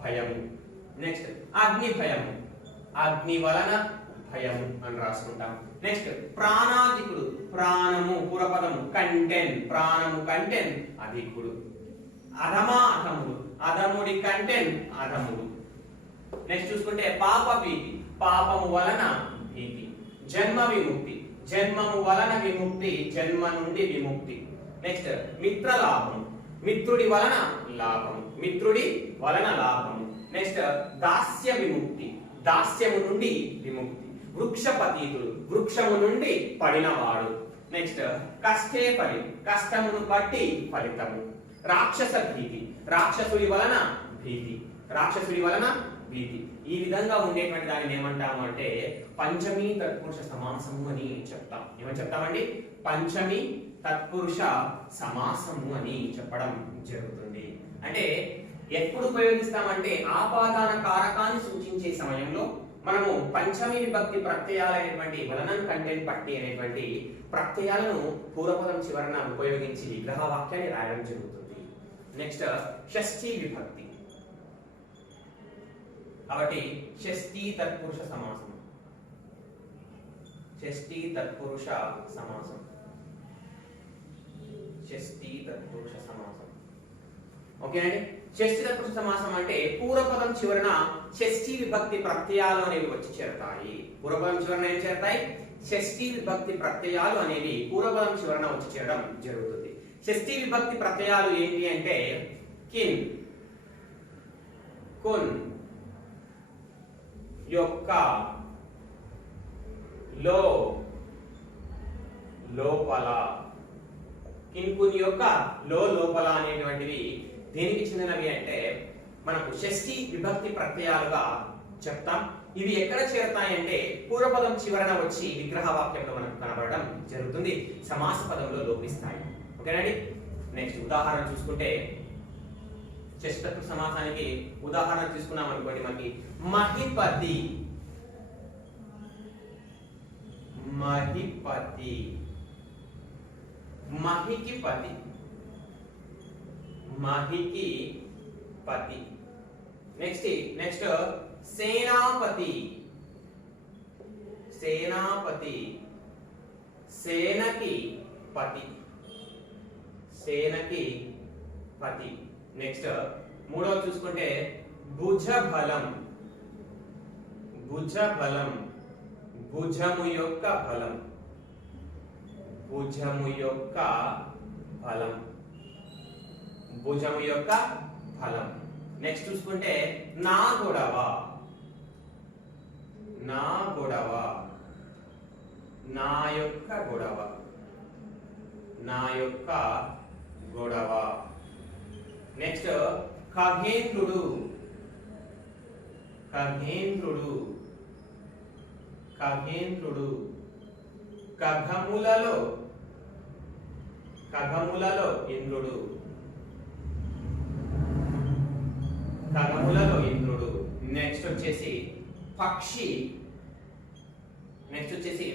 భయము. నెక్స్ట్ అగ్ని భయము, అగ్ని వలన భయము అని రాసుకుంటాం. నెక్స్ట్ ప్రాణాధికుడు, ప్రాణము పూర్వపదము, కంటెన్, ప్రాణము కంటెన్, అధికుడు. అధమా అధముడు, అధముడి కంటెన్, అధముడు. నెక్స్ట్ చూసుకుంటే పాప భీతి, పాపము వలన భీతి. జన్మ విముక్తి, జన్మము వలన విముక్తి, జన్మ నుండి విముక్తి. నెక్స్ట్ మిత్రలాభం, మిత్రుడి వలన లాభం, మిత్రుడి వలన లాభము. నెక్స్ట్ దాస్య విముక్తి, దాస్యము నుండి విముక్తి. వృక్షపతీతుడు, వృక్షము నుండి పడినవాడు. నెక్స్ట్ కష్టే ఫలి, కష్టమును బట్టి ఫలితము. రాక్షస భీతి, రాక్షసుడి వలన భీతి, రాక్షసుడి వలన భీతి. ఈ విధంగా ఉండేటువంటి దానిని ఏమంటాము అంటే పంచమి తత్పురుష సమాసము అని చెప్తాం. ఏమని చెప్తామండి? పంచమి తత్పురుష సమాసము అని చెప్పడం జరుగుతుంది. అంటే ఎప్పుడు ఉపయోగిస్తామంటే ఆపాదాన కారకాన్ని సూచించే సమయంలో మనము పంచమి విభక్తి ప్రత్యయాలైనటువంటి వలనం, కంటెన్, పట్టి అనేటువంటి ప్రత్యయాలను పూర్వపదం చివరన ఉపయోగించి విగ్రహ వాక్యాన్ని రాయడం జరుగుతుంది. నెక్స్ట్ షష్ఠీ విభక్తి. కాబట్టి షష్ఠీ తత్పురుష సమాసం, షష్ఠీ తత్పురుష సమాసం, షష్ఠీ తత్పురుష సమాసం. ఓకే అండి. షష్ఠీ తత్పురుష సమాసం అంటే పూర్వపదం చివరన షష్ఠీ విభక్తి ప్రత్యయాలు అనేవి వచ్చి చేరతాయి. పూర్వపదం చివరన ఏం చేరతాయి? షష్ఠీ విభక్తి ప్రత్యయాలు అనేవి పూర్వపదం చివరన వచ్చి చేరడం జరుగుతుంది. షష్ఠీ విభక్తి ప్రత్యయాలు ఏంటి అంటే కిన్, కున్, యొక్క, లో, లోపల. కిన్, కున్, యొక్క, లో, లోపల అనేటువంటివి దేనికి చెందినవి అంటే మనకు షష్ఠీ విభక్తి ప్రత్యయాలుగా చెప్తాం. ఇవి ఎక్కడ చేరతాయంటే పూర్వపదం చివరన వచ్చి విగ్రహ వాక్యంలో మనకు కనబడడం జరుగుతుంది. సమాస పదంలో లోపిస్తాయి. ఓకేనండి. నెక్స్ట్ ఉదాహరణ చూసుకుంటే షష్ఠీ తత్పురుష సమాసానికి ఉదాహరణ తీసుకున్నాం అనుకోండి, మనకి మహిపతి, మహిపతి, మహికి పతి, మహికి పతి. నెక్స్ట్ సేనాపతి, సేనాపతి, సేనకి పతి, సేనకి పతి. నెక్స్ట్ మూడవ చూసుకుంటే భుజ బలం, భుజ బలం, భుజము యొక్క బలం, భుజము యొక్క బలం, భుజము యొక్క బలం. నెక్స్ట్ చూసుకుంటే నా గొడవ, నా గొడవ, నా యొక్క గొడవ, నా యొక్క గొడవ. నెక్స్ట్ ఖగేంద్రుడు, ఖగేంద్రుడు, ఖగేంద్రుడు. ఖగములలో, ఖగములలో ఇంద్రుడు, ఖగములలో ఇంద్రుడు. నెక్స్ట్ వచ్చేసి పక్షి, నెక్స్ట్ వచ్చేసి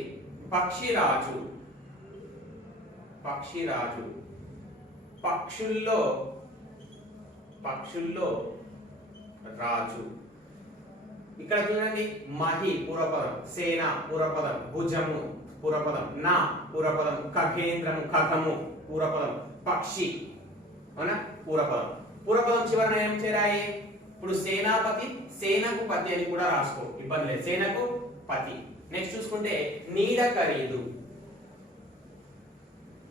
పక్షిరాజు, పక్షిరాజు. పక్షుల్లో, పక్షుల్లో రాజు. ఇక్కడ చూడండి మహి పూర్వపదం, సేన పూర్వపదం, భుజము పూర్వపదం, నా పూర్వపదం, ఖగేంద్రము ఖగము పూర్వపదం, పక్షి అవునా పూర్వపదం. పూర్వపదం చివరన ఏం చేరాయి? ఇప్పుడు సేనాపతి, సేనకు పతి అని కూడా రాసుకో, ఇబ్బంది లేదు, సేనకు పతి. నెక్స్ట్ చూసుకుంటే నీడ ఖరీదు,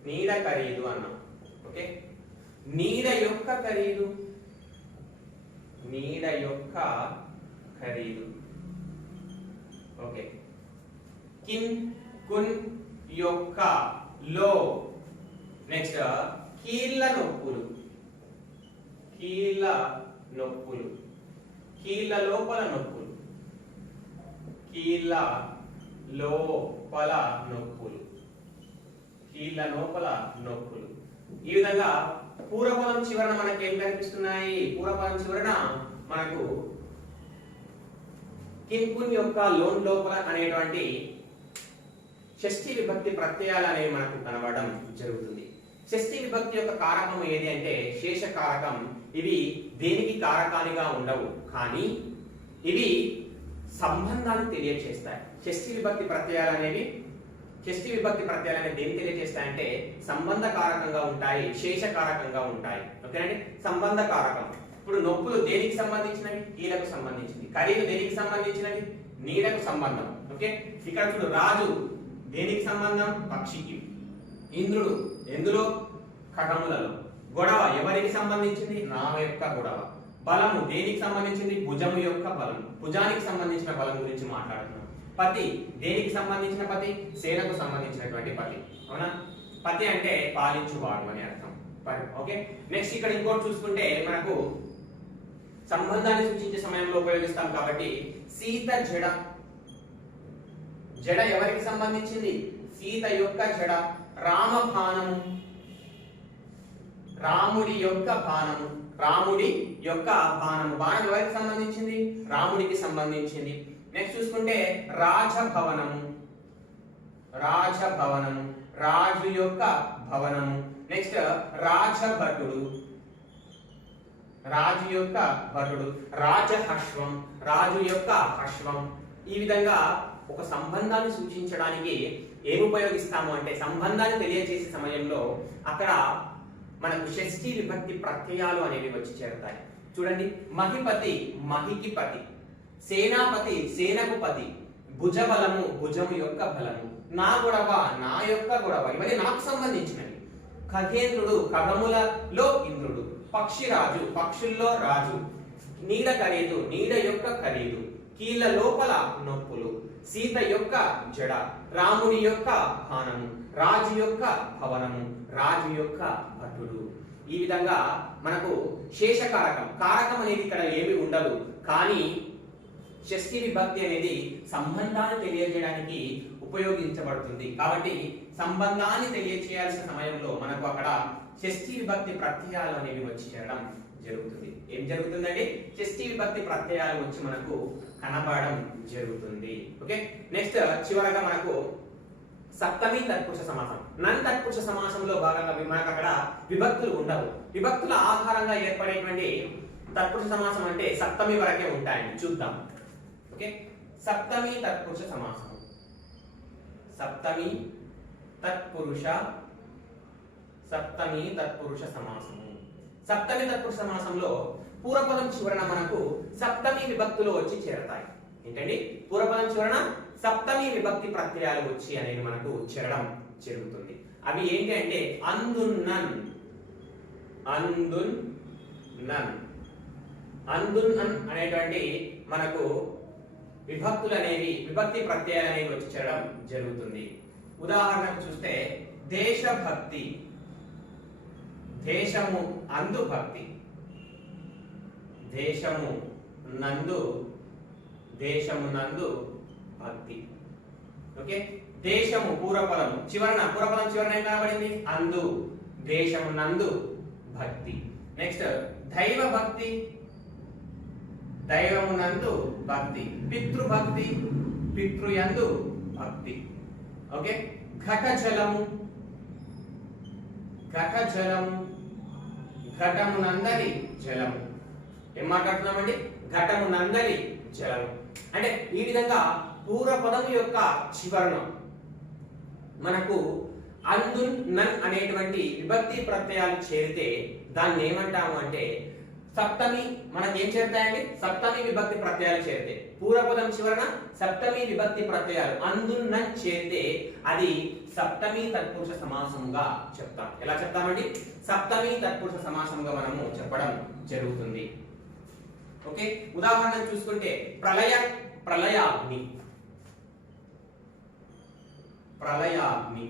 నీడ ఖరీదు అన్నాం. ఓకే, నీడ యొక్క ఖరీదు, నీడ యొక్క ఖరీదు. ఓకే, కిన్ కున్ యొక్క లో. నెక్స్ట్ కీళ్ళ నొప్పులు, కీళ్ళ నొప్పులు, కీళ్ళ లోపల నొప్పులు, కీళ్ళ లోపల నొప్పులు, కీళ్ళ లోపల నొప్పులు. ఈ విధంగా పూర్వపదం చివరన మనకి ఏం కనిపిస్తున్నాయి? పూర్వపదం చివరన మనకు కిన్కున్ యొక్క లోన్ లోపల అనేటువంటి షష్ఠీ విభక్తి ప్రత్యయాలు అనేవి మనకు కనబడడం జరుగుతుంది. షష్ఠీ విభక్తి యొక్క కారకం ఏది అంటే శేష కారకం. ఇవి దేనికి కారకానిగా ఉండవు, కానీ ఇవి సంబంధాన్ని తెలియజేస్తాయి. షష్ఠీ విభక్తి ప్రత్యయాలు అనేవి, షష్ఠీ విభక్తి ప్రత్యయాలు అనేవి దేన్ని తెలియజేస్తాయంటే సంబంధ కారకంగా ఉంటాయి, శేష కారకంగా ఉంటాయి. ఓకేనండి, సంబంధ కారకం. ఇప్పుడు నొప్పులు దేనికి సంబంధించినవి? కీలకు సంబంధించింది. ఖరీదు దేనికి సంబంధించినవి? నీడకు సంబంధం. ఓకే, ఇక్కడ చూడు రాజు దేనికి సంబంధం? పక్షికి. ఇంద్రుడు ఎందులో? ఖగములలో. గొడవ ఎవరికి సంబంధించింది? నా యొక్క గొడవ. బలము దేనికి సంబంధించింది? భుజము యొక్క బలం, భుజానికి సంబంధించిన బలం గురించి మాట్లాడుతున్నాం. పతి దేనికి సంబంధించిన పతి? సేనకు సంబంధించినటువంటి పతి. అవునా, పతి అంటే పాలించువాడు అని అర్థం. ఓకే, నెక్స్ట్ ఇక్కడ ఇంకోటి చూసుకుంటే మనకు సంబంధాన్ని సూచించే సమయంలో ఉపయోగిస్తాం కాబట్టి సీత జడ, జడ ఎవరికి సంబంధించింది? సీత యొక్క జడ. రామబాణము, రాముడి యొక్క బాణము, రాముడి యొక్క బాణము. బాణం ఎవరికి సంబంధించింది? రాముడికి సంబంధించింది. నెక్స్ట్ చూసుకుంటే రాజభవనము, రాజభవనము, రాజు యొక్క భవనము. నెక్స్ట్ రాజభటుడు, రాజు యొక్క భటుడు. రాజహర్షం, రాజు యొక్క హర్షం. ఈ విధంగా ఒక సంబంధాన్ని సూచించడానికి ఏమి ఉపయోగిస్తాము అంటే సంబంధాన్ని తెలియజేసే సమయంలో అక్కడ మనకు షష్ఠీ విభక్తి ప్రత్యయాలు అనేవి వచ్చి చేరుతాయి. చూడండి, మహిపతి మహికి పతి, సేనాపతి సేనకు పతి, భుజబలము భుజము యొక్క బలము, నా గొడవ నా యొక్క గొడవ, ఇవన్నీ నాకు సంబంధించినవి. ఖగేంద్రుడు ఖగములలో ఇంద్రుడు, పక్షిరాజు పక్షుల్లో రాజు, నీడ ఖరీదు నీడ యొక్క ఖరీదు, కీళ్ళ లోపల నొప్పులు, సీత యొక్క జడ, రాముడి యొక్క బాణము, రాజు యొక్క భవనము, రాజు యొక్క భటుడు. ఈ విధంగా మనకు శేషకారకం, కారకం అనేది ఇక్కడ ఏమి ఉండదు, కానీ షష్ఠీ విభక్తి అనేది సంబంధాన్ని తెలియజేయడానికి ఉపయోగించబడుతుంది. కాబట్టి సంబంధాన్ని తెలియజేయాల్సిన సమయంలో మనకు అక్కడ షష్ఠీ విభక్తి ప్రత్యయాలు అనేవి వచ్చి చేరడం జరుగుతుంది. ఏం జరుగుతుందండి? షష్ఠీ విభక్తి ప్రత్యయాలు వచ్చి మనకు కనబడడం జరుగుతుంది. ఓకే, నెక్స్ట్ చివరగా మనకు సప్తమి తత్పురుష సమాసం. నన్ తత్పురుష సమాసంలో భాగంగా మనకు అక్కడ విభక్తులు ఉండవు. విభక్తుల ఆధారంగా ఏర్పడేటువంటి తత్పురుష సమాసం అంటే సప్తమి వరకే ఉంటాయండి. చూద్దాం. ఓకే, సప్తమి తత్పురుష సమాసం, సప్తమి తత్పురుష, సప్తమి తత్పురుష సమాసము. సప్తమి తత్పురుష సమాసంలో పూర్వపదం చివరన మనకు సప్తమి విభక్తులు వచ్చి చేరతాయి. ఏంటండి? పూర్వపదం చివరన సప్తమి విభక్తి ప్రత్యయాలు వచ్చి అనేది మనకు చేరడం జరుగుతుంది. అవి ఏంటి అంటే అందున్నన్, అందున్నన్, అందున్నన్ అనేటువంటి మనకు విభక్తులు అనేవి, విభక్తి ప్రత్యయాలు అనేవి వచ్చి చేరడం జరుగుతుంది. ఉదాహరణకు చూస్తే దేశభక్తి, దేశము అందు భక్తి, దేశము నందు, దేశము నందు భక్తి. ఓకే, దేశము పూర్వపదం చివరన, పూర్వపదం చివరన ఏం కనబడింది? అందు, దేశము నందు భక్తి. నెక్స్ట్ దైవ భక్తి, దైవము నందు భక్తి. పితృభక్తి, పితృయందు భక్తి. ఓకే, ఘట జలము, ఘట జలము, ఘటము నందలి జలము. ఏం మాట్లాడుతున్నామండి? ఘటము నందలి జలము. అంటే ఈ విధంగా పూర్వపదం యొక్క చివరన మనకు అందున్ నన్ అనేటువంటి విభక్తి ప్రత్యయాలు చేరితే దాన్ని ఏమంటాము అంటే సప్తమి. మనకి ఏం చేరుతాయండి? సప్తమి విభక్తి ప్రత్యయాలు చేరితే, పూర్వపదం చివరన సప్తమి విభక్తి ప్రత్యయాలు అందున్ నన్ చేరితే అది సప్తమి తత్పురుష సమాసంగా చెప్తాం. ఎలా చెప్తామండి? సప్తమి తత్పురుష సమాసంగా మనము చెప్పడం జరుగుతుంది. ఓకే, ఉదాహరణ చూసుకుంటే ప్రళయాగ్ని, ప్రళయాగ్ని,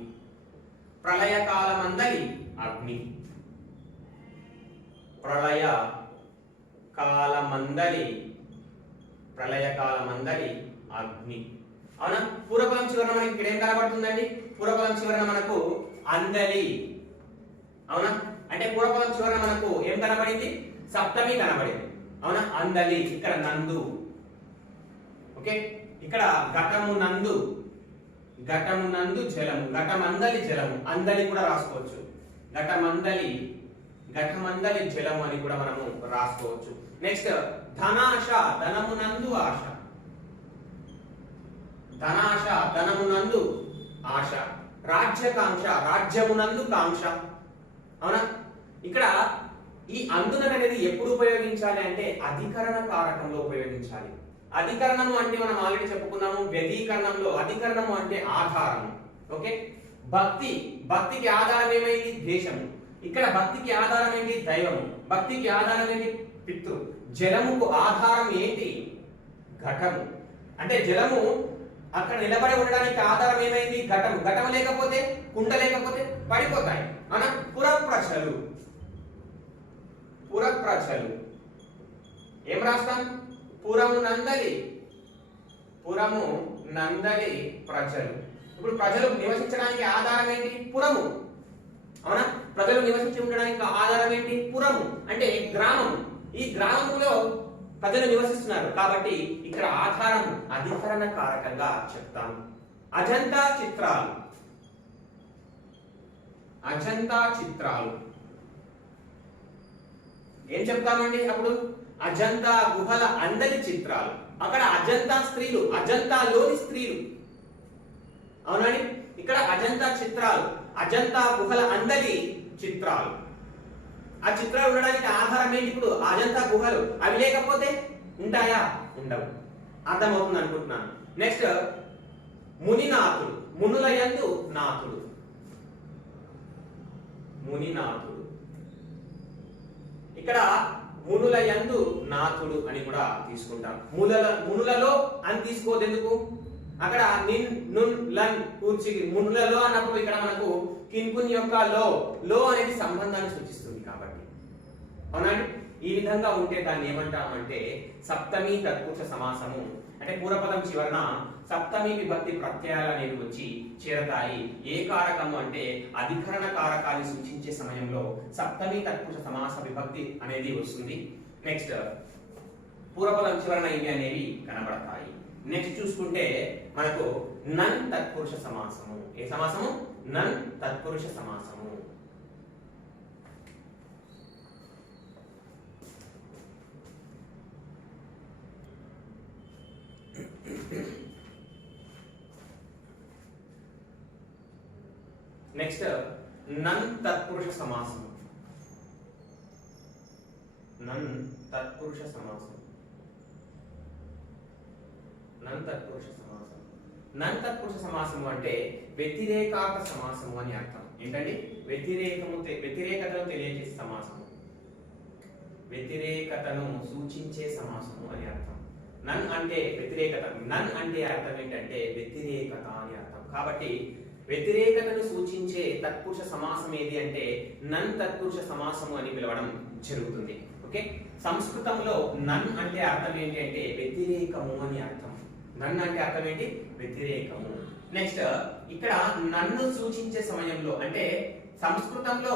ప్రళయకాలమందలి అగ్ని, ప్రళయ కాలమందలి, ప్రళయకాలమందలి అగ్ని. అవునా? పూర్వపదం చివరన మనకి ఇక్కడ ఏం కనబడుతుందండి? పూర్వపదం చివరన మనకు అందలి. అవునా? అంటే పూర్వపదం చివరన మనకు ఏం కనబడింది? సప్తమి కనబడింది. అవునా? అందలి, ఇక్కడ నందు. ఓకే, ఇక్కడ ఘటము నందు, ఘటము నందు జలము, ఘటమందలి జలము, అందలి కూడా రాసుకోవచ్చు. ఘటమందలి, ఘటమందలి జలము అని కూడా మనము రాసుకోవచ్చు. నెక్స్ట్ ధనాశ, ధనమునందు ఆశ, ధనాశ, ధనమునందు ఆశ. రాజ్యకాంక్ష, రాజ్యమునందు కాంక్ష. అవునా? ఇక్కడ ఈ అందునన్ అనేది ఎప్పుడు ఉపయోగించాలి అంటే అధికరణ కారకంలో ఉపయోగించాలి. అధికరణము అంటే మనం ఆల్రెడీ చెప్పుకున్నాము వ్యధీకరణంలో. అధికరణము అంటే ఆధారము. ఓకే, భక్తి, భక్తికి ఆధారం ఏమైంది? దేశము. ఇక్కడ భక్తికి ఆధారం ఏంటి? దైవము. భక్తికి ఆధారం ఏంటి? పితృ. జలముకు ఆధారం ఏంటి? ఘటము. అంటే జలము అక్కడ నిలబడి ఉండడానికి ఆధారం ఏమైంది? ఘటము. ఘటము లేకపోతే, కుండ లేకపోతే పడిపోతాయి. అవునా? పురప్రజలు, పురప్రజలు. ఏం రాస్తాం? పురము నందలి, పురము నందలి ప్రజలు. ఇప్పుడు ప్రజలు నివసించడానికి ఆధారం ఏంటి? పురము. అవునా? ప్రజలు నివసించి ఉండడానికి ఆధారం ఏంటి? పురము అంటే గ్రామము. ఈ గ్రామములో ప్రజలు నివసిస్తున్నారు కాబట్టి ఇక్కడ ఆధారము అధికరణ కారకంగా చెప్తాము. అజంతా చిత్రాలు, అజంతా చిత్రాలు ఏం చెప్తామండి? అప్పుడు అజంతా గుహల అందలి చిత్రాలు. అక్కడ అజంతా స్త్రీలు, అజంతాలోని స్త్రీలు. అవునండి? ఇక్కడ అజంతా చిత్రాలు, అజంతా గుహల అందలి చిత్రాలు. ఆ చిత్రాలు ఉండడానికి ఆధారం ఏంటి? ఇప్పుడు అజంతా గుహలు. అవి లేకపోతే ఉంటాయా? ఉండవు. అర్థమవుతుంది అనుకుంటున్నాను. నెక్స్ట్ మునినాథుడు, మునుల యందు నాథుడు, మునినాథుడు. ఇక్కడ మునుల యందు నాథుడు అని కూడా తీసుకుంటాం. మునులలో అని తీసుకోవద్దు. ఎందుకు? అక్కడ నిన్ నున్ లన్ కూర్చి మునులలో అన్నప్పుడు ఇక్కడ మనకు కిన్కున్ యొక్క లో అనేది సంబంధాన్ని సూచిస్తుంది కాబట్టి. అవునండి? ఈ విధంగా ఉంటే దాన్ని ఏమంటామంటే సప్తమి తత్పురుష సమాసము. అంటే పూర్వపదం చివరన సప్తమి విభక్తి ప్రత్యయాలు అనేవి వచ్చి చేరతాయి. ఏ కారకము అంటే అధికరణ కారకాన్ని సూచించే సమయంలో సప్తమి తత్పురుష సమాస విభక్తి అనేది వస్తుంది. నెక్స్ట్ పూర్వపదం చివరన ఇవి అనేవి కనబడతాయి. నెక్స్ట్ చూసుకుంటే మనకు నన్ తత్పురుష సమాసము. ఏ సమాసము? నన్ తత్పురుష సమాసము. నెక్స్ట్ నన్ తత్పురుష సమాసం. నన్ తత్పురుష సమాసం, నన్ తత్పురుష సమాసం. నన్ తత్పురుష సమాసము అంటే వ్యతిరేకార్థ సమాసము అని అర్థం. ఏంటండి? వ్యతిరేకతను తెలియజేసే సమాసము, వ్యతిరేకతను సూచించే సమాసము అని అర్థం. నన్ అంటే వ్యతిరేకత, నన్ అంటే అర్థం ఏంటంటే వ్యతిరేకత అని అర్థం. కాబట్టి వ్యతిరేకతను సూచించే తత్పురుష సమాసం ఏది అంటే నన్ తత్పురుష సమాసము అని పిలవడం జరుగుతుంది. ఓకే, సంస్కృతంలో నన్ అంటే అర్థం ఏంటి అంటే వ్యతిరేకము అని అర్థం. నన్ అంటే అర్థం ఏంటి? వ్యతిరేకము. నెక్స్ట్ ఇక్కడ నన్ను సూచించే సమయంలో అంటే సంస్కృతంలో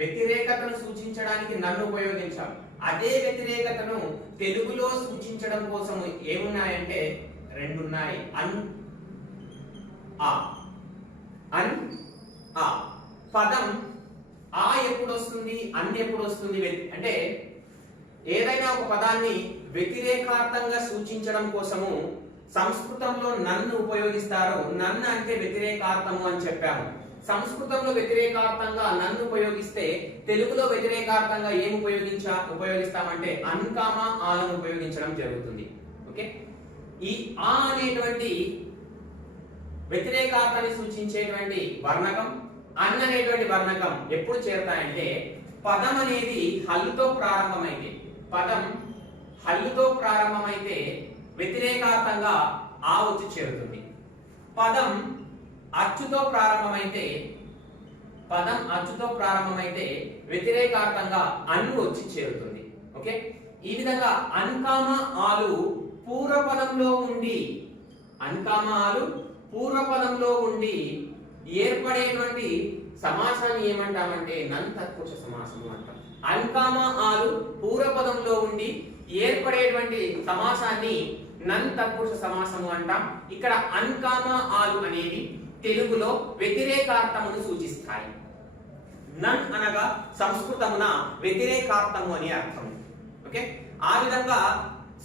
వ్యతిరేకతను సూచించడానికి నన్ను ఉపయోగించాం. అదే వ్యతిరేకతను తెలుగులో సూచించడం కోసం ఏమున్నాయంటే రెండు ఉన్నాయి. అన్ ఆ, అన్ ఆ. పదం ఆ ఎప్పుడు వస్తుంది, అన్ ఎప్పుడు వస్తుంది అంటే ఏదైనా ఒక పదాన్ని వ్యతిరేకార్థంగా సూచించడం కోసము సంస్కృతంలో నన్ను ఉపయోగిస్తారు. నన్ను అంటే వ్యతిరేకార్థము అని చెప్పాము. సంస్కృతంలో వ్యతిరేకార్థంగా నన్ను ఉపయోగిస్తే తెలుగులో వ్యతిరేకార్థంగా ఏం ఉపయోగిస్తామంటే అన్ కామా ఆలను ఉపయోగించడం జరుగుతుంది. ఓకే, ఈ ఆ అనేటువంటి వ్యతిరేకార్థాన్ని సూచించేటువంటి వర్ణకం, అన్ అనేటువంటి వర్ణకం ఎప్పుడు చేరుతాయంటే పదం అనేది హల్లుతో ప్రారంభమైతే, పదం హల్లుతో ప్రారంభమైతే వ్యతిరేకార్థంగా ఆ వచ్చి చేరుతుంది. పదం అచ్చుతో ప్రారంభమైతే, పదం అచ్చుతో ప్రారంభమైతే వ్యతిరేకార్థంగా అన్ వచ్చి చేరుతుంది. ఓకే, ఈ విధంగా అన్కామ ఆలు పూర్వపదంలో ఉండి, అన్కామ ఆలు పూర్వపదంలో ఉండి ఏర్పడేటువంటి సమాసాన్ని ఏమంటామంటే నన్ తత్పురుష సమాసము అంటాం. అన్కామ ఆలు పూర్వపదంలో ఉండి ఏర్పడేటువంటి సమాసాన్ని నన్ తత్పురుష సమాసము అంటాం. ఇక్కడ అన్కామ ఆలు అనేది తెలుగులో వ్యతిరేకార్థమును సూచిస్తాయి. నన్ అనగా సంస్కృతమున వ్యతిరేకార్థము అని అర్థం. ఓకే, ఆ విధంగా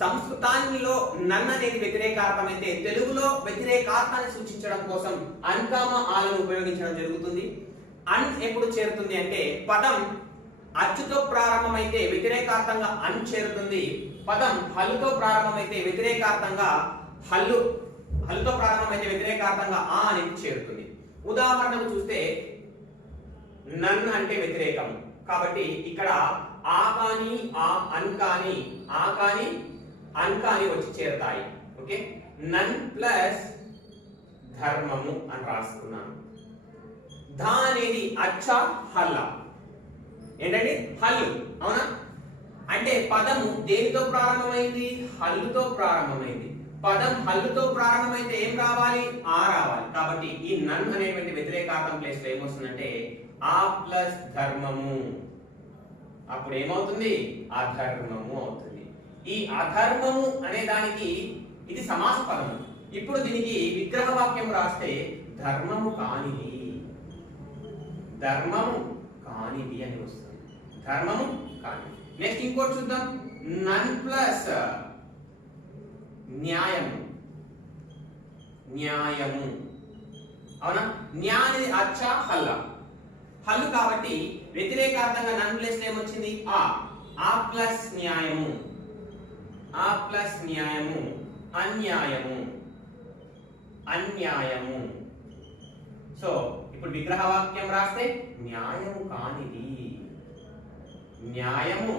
సంస్కృతానిలో నన్ అనేది వ్యతిరేకార్థం అయితే తెలుగులో వ్యతిరేకార్థాన్ని సూచించడం కోసం అన్కామ ఆలను ఉపయోగించడం జరుగుతుంది. అన్ ఎప్పుడు చేరుతుంది అంటే పదం అచ్చుతో ప్రారంభమైతే వ్యతిరేకార్థంగా అన్ చేరుతుంది. పదం హల్లుతో ప్రారంభమైతే వ్యతిరేకార్థంగా హల్లుతో ప్రారంభమైతే వ్యతిరేకార్థంగా ఆ అనేది చేరుతుంది. ఉదాహరణకు చూస్తే నన్ అంటే వ్యతిరేకము కాబట్టి ఇక్కడ ఆ కాని ఆ అన్ కాని ఆ కాని అన్ కాని వచ్చి చేరుతాయి. ఓకే, నన్ ప్లస్ ధర్మము అని రాసుకున్నాను. ధ అనేది అచ్చ హల్ల ఏంటండి? హల్లు. అవునా? అంటే పదము దేనితో ప్రారంభమైంది? హల్లుతో ప్రారంభమైంది. పదం హల్లుతో ప్రారంభమైతే ఏం రావాలి? ఆ రావాలి. కాబట్టి ఈ నన్ అనేటువంటి వ్యతిరేకార్థం ప్లేస్ లో ఏమొస్తుందంటే ఆ ప్లస్ ధర్మము. అప్పుడు ఏమవుతుంది? అధర్మము అవుతుంది. ఈ అధర్మము అనే దానికి ఇది సమాస పదము. ఇప్పుడు దీనికి విగ్రహ వాక్యం రాస్తే ధర్మము కానిది, ధర్మము కానిది అని వస్తుంది. ధర్మము కానిది. నెక్స్ట్ ఇంకోటి చూద్దాం. నన్ ప్లస్ న్యాయము. న్యాయము. అవునా? న్యా అనేది అచ్చ హల్ల. హల్లు కాబట్టి వ్యతిరేకార్థంగా నన్ ప్లస్ ఏమొచ్చింది? ఆ ప్లస్ న్యాయము. ఆ ప్లస్ న్యాయము. అన్యాయము. అన్యాయము. సో ఇప్పుడు విగ్రహ వాక్యం రాస్తే న్యాయము కానిది, న్యాయము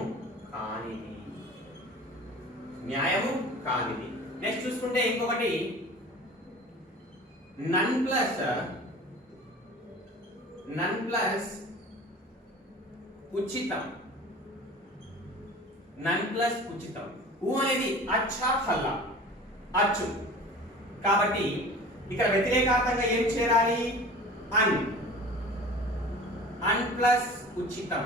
కానిది, న్యాయము కానిది. నెక్స్ట్ చూసుకుంటే ఇంకొకటి నన్ ప్లస్ ఉచితం. నన్ ప్లస్ ఉచితం. ఊ అనేది అచ్చ హల్ల, అచ్చు. కాబట్టి ఇక్కడ వ్యతిరేకార్థంగా ఏం చేరాలి? అన్. అన్ ప్లస్ ఉచితం.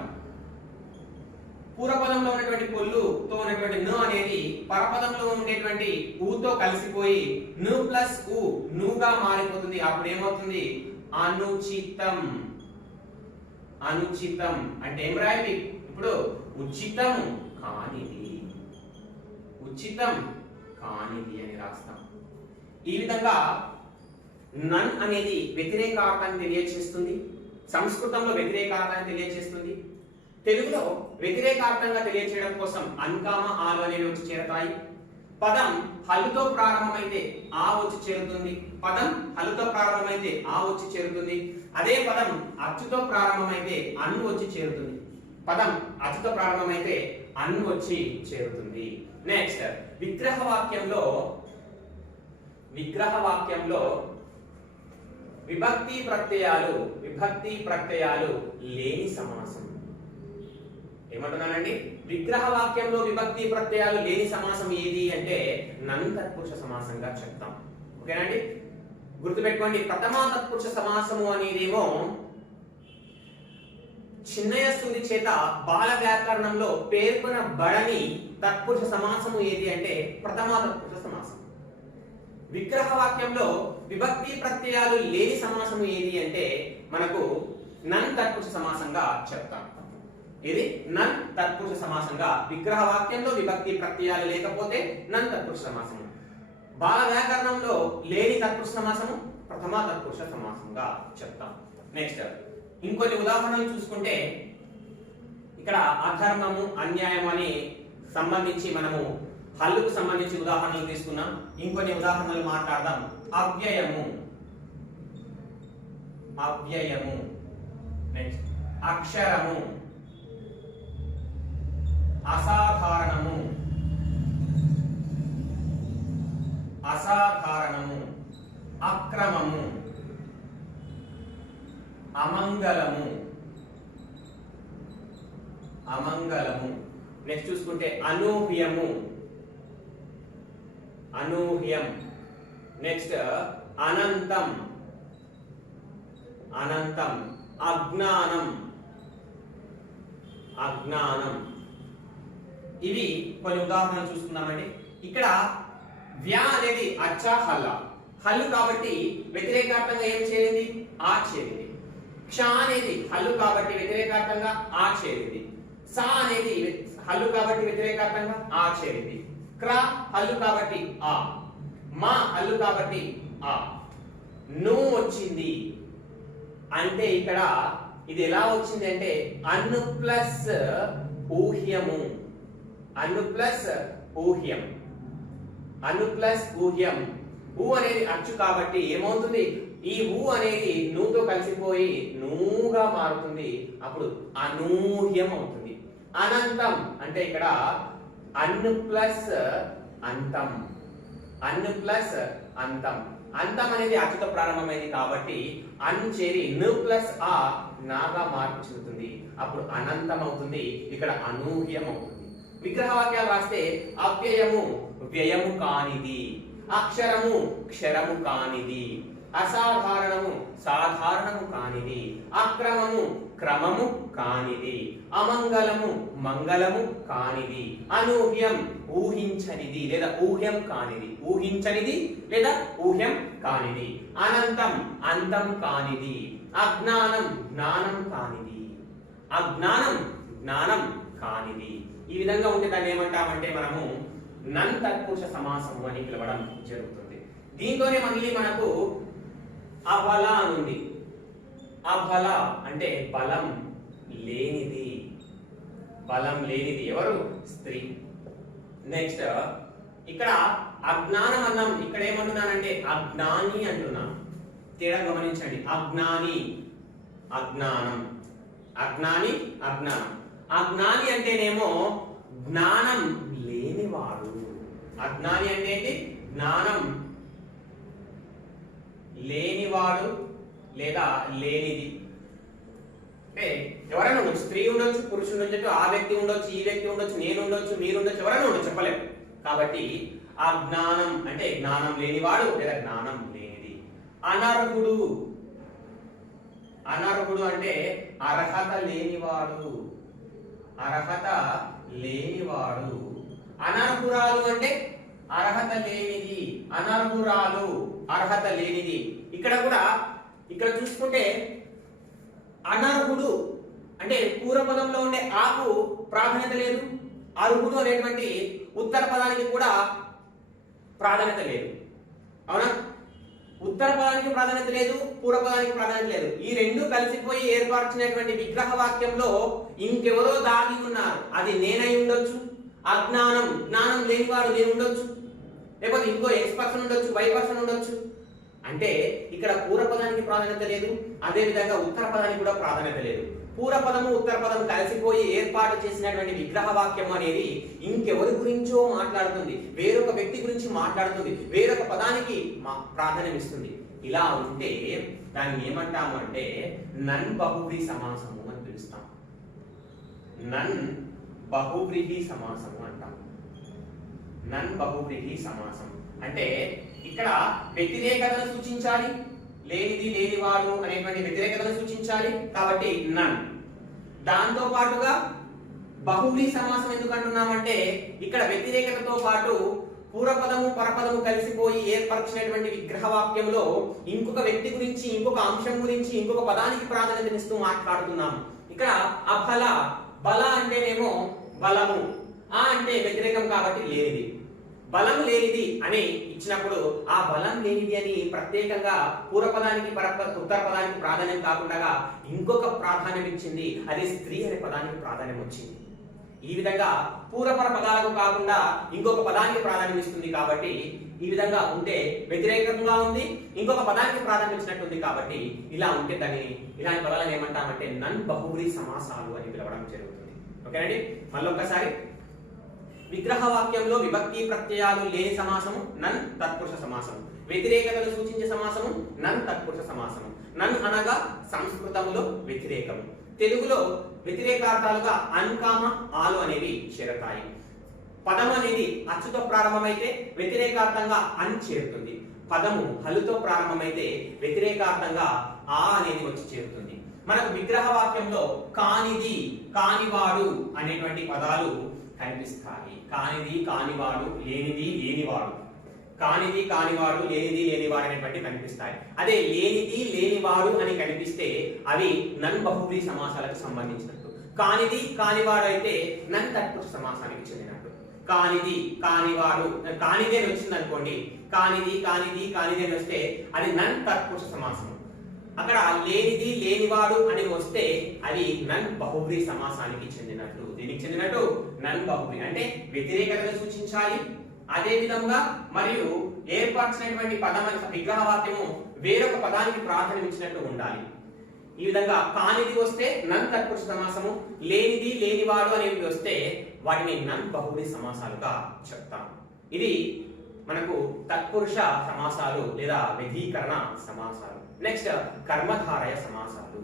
పూర్వపదంలో ఉన్నటువంటి పొల్లుతో ఉన్నటువంటి ను అనేది పరపదంలో ఉండేటువంటి ఊతో కలిసిపోయి ను ప్లస్ ఊ నుగా మారిపోతుంది. అప్పుడు ఏమవుతుంది? అనుచితం. అనుచితం అంటే ఏం రాయాలి? ఇప్పుడు ఉచితం కానిది, ఉచితం కానిది అని రాస్తాం. ఈ విధంగా నన్ అనేది వ్యతిరేకార్థాన్ని తెలియజేస్తుంది. సంస్కృతంలో వ్యతిరేకార్థాన్ని తెలియజేస్తుంది. తెలుగులో వ్యతిరేకార్థంగా తెలియజేయడం కోసం అన్కామ ఆలు అనేవి వచ్చి చేరతాయి. పదం హల్లుతో ప్రారంభమైతే ఆ వచ్చి చేరుతుంది. పదం హల్లుతో ప్రారంభమైతే ఆ వచ్చి చేరుతుంది. అదే పదం అచ్చుతో ప్రారంభమైతే అన్ను వచ్చి చేరుతుంది. పదం అచ్చుతో ప్రారంభమైతే అన్ను వచ్చి చేరుతుంది. నెక్స్ట్ విగ్రహ వాక్యంలో విభక్తి ప్రత్యయాలు లేని సమాసం. ఏమంటున్నానండి? విగ్రహ వాక్యంలో విభక్తి ప్రత్యయాలు లేని సమాసం ఏది అంటే నన్ తత్పురుష సమాసంగా చెప్తాం. ఓకేనండి? గుర్తుపెట్టుకోండి, ప్రథమా తత్పురుష సమాసము అనేదేమో చిన్నయ సూరి చేత బాల వ్యాకరణంలో పేర్కొనబడని తత్పురుష సమాసము ఏది అంటే ప్రథమా తత్పురుష సమాసం. విగ్రహ వాక్యంలో విభక్తి ప్రత్యయాలు లేని సమాసము ఏది అంటే మనకు నన్ తత్పురుష సమాసంగా చెప్తాం. ఇది నన్ తత్పురుష సమాసంగా విగ్రహ వాక్యంలో విభక్తి ప్రత్యయాలు లేకపోతే నన్ తత్పురుష సమాసము. బాల వ్యాకరణంలో లేని తత్పురుష సమాసము ప్రథమా తత్పురుష సమాసంగా చెప్తాం. నెక్స్ట్ ఇంకొన్ని ఉదాహరణలు చూసుకుంటే ఇక్కడ అధర్మము అన్యాయం అని సంబంధించి మనము హల్లుకు సంబంధించి ఉదాహరణలు తీసుకున్నాం. ఇంకొన్ని ఉదాహరణలు మాట్లాడదాం. అవ్యయము, నెక్స్ట్ అక్షరము, అసాధారణము, అక్రమము, అమంగళము. నెక్స్ట్ చూసుకుంటే అనూహ్యం. నెక్స్ట్ అనంతం, అజ్ఞానం. ఇవి కొన్ని ఉదాహరణలు చూసుకుందామండి. ఇక్కడ వ్యా అనేది అచ్చా హల్లు కాబట్టి వ్యతిరేకార్థంగా ఏం చేరింది? ఆ చేరింది. క్ష అనేది హల్లు కాబట్టి వ్యతిరేకార్థంగా ఆ చేరింది. సా అనేది హల్లు కాబట్టి వ్యతిరేకార్థంగా ఆ చేరింది. క్ర హల్లు కాబట్టి ఆ. మా హల్లు కాబట్టి ఆ. ను వచ్చింది అంటే ఇక్కడ ఇది ఎలా వచ్చింది అంటే అన్ను ప్లస్ ఊహ్యము. ఊ అనేది అచ్చు కాబట్టి ఏమవుతుంది? ఈ ఊ అనేది నూతో కలిసిపోయి నూగా మారుతుంది. అప్పుడు అనూహ్యం అవుతుంది. అనంతం అంటే ఇక్కడ అన్ను ప్లస్ అంతం. అంతం అనేది అచ్చుతో ప్రారంభమైంది కాబట్టి అన్ చేరి ను ప్లస్ ఆ నాగా మార్పు చెందుతుంది. అప్పుడు అనంతం అవుతుంది. ఇక్కడ అనూహ్యం అవుతుంది. విగ్రహ వాక్యాలు రాస్తే అవ్యయము వ్యయము కానిది, అక్షరము క్షరము కానిది, అసాధారణము సాధారణము కానిది, అక్రమము క్రమము కానిది, అమంగళము మంగళము కానిది, అనూహ్యం ఊహించనిది లేదా ఊహ్యం కానిది, అనంతం అంతం కానిది, అజ్ఞానం జ్ఞానం కానిది. ఈ విధంగా ఉంటే దాన్ని ఏమంటామంటే మనము నన్ తత్పురుష సమాసము అని పిలవడం జరుగుతుంది. దీంతోనే మళ్ళీ మనకు అబల అనుంది. అబల అంటే బలం లేనిది. ఎవరు? స్త్రీ. నెక్స్ట్ ఇక్కడ అజ్ఞానం అన్నాం. ఇక్కడ ఏమంటున్నానంటే అజ్ఞాని అంటున్నాను. తేడా గమనించండి. అజ్ఞాని అంటేనేమో జ్ఞానం లేనివాడు. అజ్ఞాని అంటే ఏంటి? జ్ఞానం లేనివాడు లేదా లేనిది. అంటే ఎవరైనా ఉండొచ్చు, స్త్రీ ఉండొచ్చు, పురుషుడు ఉండొచ్చు, ఆ వ్యక్తి ఉండొచ్చు, ఈ వ్యక్తి ఉండొచ్చు, నేను ఉండొచ్చు, మీరు ఉండొచ్చు, ఎవరైనా ఉండొచ్చు, చెప్పలేము. కాబట్టి ఆ జ్ఞానం అంటే జ్ఞానం లేనివాడు లేదా జ్ఞానం లేనిది. అనర్హుడు అంటే అర్హత లేనివాడు. అనర్హురాలు అంటే అర్హత లేనిది. అర్హత లేనిది. ఇక్కడ కూడా ఇక్కడ చూసుకుంటే అనర్హుడు అంటే పూర్వపదంలో ఉండే ఆకు ప్రాధాన్యత లేదు. అర్హుడు అనేటువంటి ఉత్తర పదానికి కూడా ప్రాధాన్యత లేదు. అవునా? ఉత్తర పదానికి ప్రాధాన్యత లేదు, పూర్వ పదానికి ప్రాధాన్యత లేదు. ఈ రెండు కలిసిపోయి ఏర్పరిచినటువంటి విగ్రహ వాక్యంలో ఇంకెవరో దాగి ఉన్నారు. అది నేనై ఉండొచ్చు, జ్ఞానం లేనివాడు నేను ఉండొచ్చు, లేకపోతే ఇంకో ఎక్స్ పర్సన్ ఉండొచ్చు, వై పర్సన్ ఉండొచ్చు. అంటే ఇక్కడ పూర్వపదానికి ప్రాధాన్యత లేదు, అదే విధంగా ఉత్తర పదానికి కూడా ప్రాధాన్యత లేదు. పూర్వపదము ఉత్తర పదము కలిసిపోయి ఏర్పాటు చేసినటువంటి విగ్రహ వాక్యం అనేది ఇంకెవరి గురించో మాట్లాడుతుంది, వేరొక వ్యక్తి గురించి మాట్లాడుతుంది, వేరొక పదానికి ప్రాధాన్యం ఇస్తుంది. ఇలా ఉంటే దాన్ని ఏమంటాము అంటే నన్ బహువ్రీ సమాసము అని పిలుస్తాం. నన్ బహువ్రీహి సమాసము అంటాం. నన్ బహువ్రీహి సమాసం అంటే ఇక్కడ వ్యతిరేకతను సూచించాలి, లేనిది లేనివాడు అనేటువంటి వ్యతిరేకతను సూచించాలి కాబట్టి నన్. దాంతో పాటుగా బహువ్రీ సమాసం ఎందుకు అంటున్నామంటే ఇక్కడ వ్యతిరేకతతో పాటు పూర్వపదము పరపదము కలిసిపోయి ఏర్పరిచినటువంటి విగ్రహవాక్యంలో ఇంకొక వ్యక్తి గురించి, ఇంకొక అంశం గురించి, ఇంకొక పదానికి ప్రాధాన్యతనిస్తూ మాట్లాడుతున్నాము. ఇక్కడ అబల, బల అంటేనేమో బలము, ఆ అంటే వ్యతిరేకం కాబట్టి లేనిది. బలం లేనిది అని ఇచ్చినప్పుడు ఆ బలం లేనిది అని ప్రత్యేకంగా పూర్వపదానికి ఉత్తర పదానికి ప్రాధాన్యం కాకుండా ఇంకొక ప్రాధాన్యం ఇచ్చింది, అది స్త్రీ అనే పదానికి ప్రాధాన్యం వచ్చింది. ఈ విధంగా పూర్వపర పదాలకు కాకుండా ఇంకొక పదానికి ప్రాధాన్యం ఇస్తుంది కాబట్టి ఈ విధంగా ఉంటే వ్యతిరేకంగా ఉంది, ఇంకొక పదానికి ప్రాధాన్యం ఇచ్చినట్టుంది కాబట్టి ఇలా ఉంటే దాన్ని ఇలాంటి పదాలను ఏమంటామంటే నన్ బహువ్రీ సమాసాలు అని పిలవడం జరుగుతుంది. ఓకేనండి, మళ్ళొక్కసారి విగ్రహ వాక్యంలో విభక్తి ప్రత్యయాలు లేని సమాసము నన్ తత్పురుష సమాసము, వ్యతిరేకతను సూచించే సమాసము నన్ తత్పురుష సమాసము. నన్ అనగా సంస్కృతములో వ్యతిరేకము, తెలుగులో వ్యతిరేకార్థాలుగా అన్కామ ఆలు అనేవి చేరతాయి. పదం అనేది అచ్చుతో ప్రారంభమైతే వ్యతిరేకార్థంగా అన్ చేరుతుంది, పదము హలుతో ప్రారంభమైతే వ్యతిరేకార్థంగా ఆ అనేది వచ్చి చేరుతుంది. మనకు విగ్రహ వాక్యంలో కానిది, కానివాడు అనేటువంటి పదాలు కనిపిస్తాయి. కానిది, కానివాడు, లేనిది, లేనివాడు. కానిది, కానివాడు, లేనిది, లేనివాడు అనేటువంటి కనిపిస్తాయి. అదే లేనిది, లేనివాడు అని కనిపిస్తే అవి నన్ బహువ్రీ సమాసాలకు సంబంధించినట్టు. కానిది, కానివాడు అయితే నన్ తత్పురుష సమాసానికి చెందినట్టు. కానిది, కానివాడు, కానిదే అని వచ్చింది అనుకోండి, కానిది, కానిది, కానిదే అని వస్తే అది నన్ తత్పురుష సమాసం. అక్కడ లేనిది, లేనివాడు అని వస్తే అది నన్ బహువ్రీ సమాసానికి చెందినట్టు. దీనికి చెందినట్టు నన్ బహువ్రీ అంటే వ్యతిరేకతను సూచించాలి, అదే విధంగా మరియు ఏర్పరిచినటువంటి పదం విగ్రహ వాక్యము వేరొక పదానికి ప్రాధాన్యం ఇచ్చినట్టు ఉండాలి. ఈ విధంగా కానిది వస్తే నన్ తత్పురుష సమాసము, లేనిది, లేనివాడు అనేవి వస్తే వాటిని నన్ బహువ్రీ సమాసాలుగా చెప్తాం. ఇది మనకు తత్పురుష సమాసాలు లేదా వ్యధీకరణ సమాసాలు. నెక్స్ట్ కర్మధారయ సమాసాలు.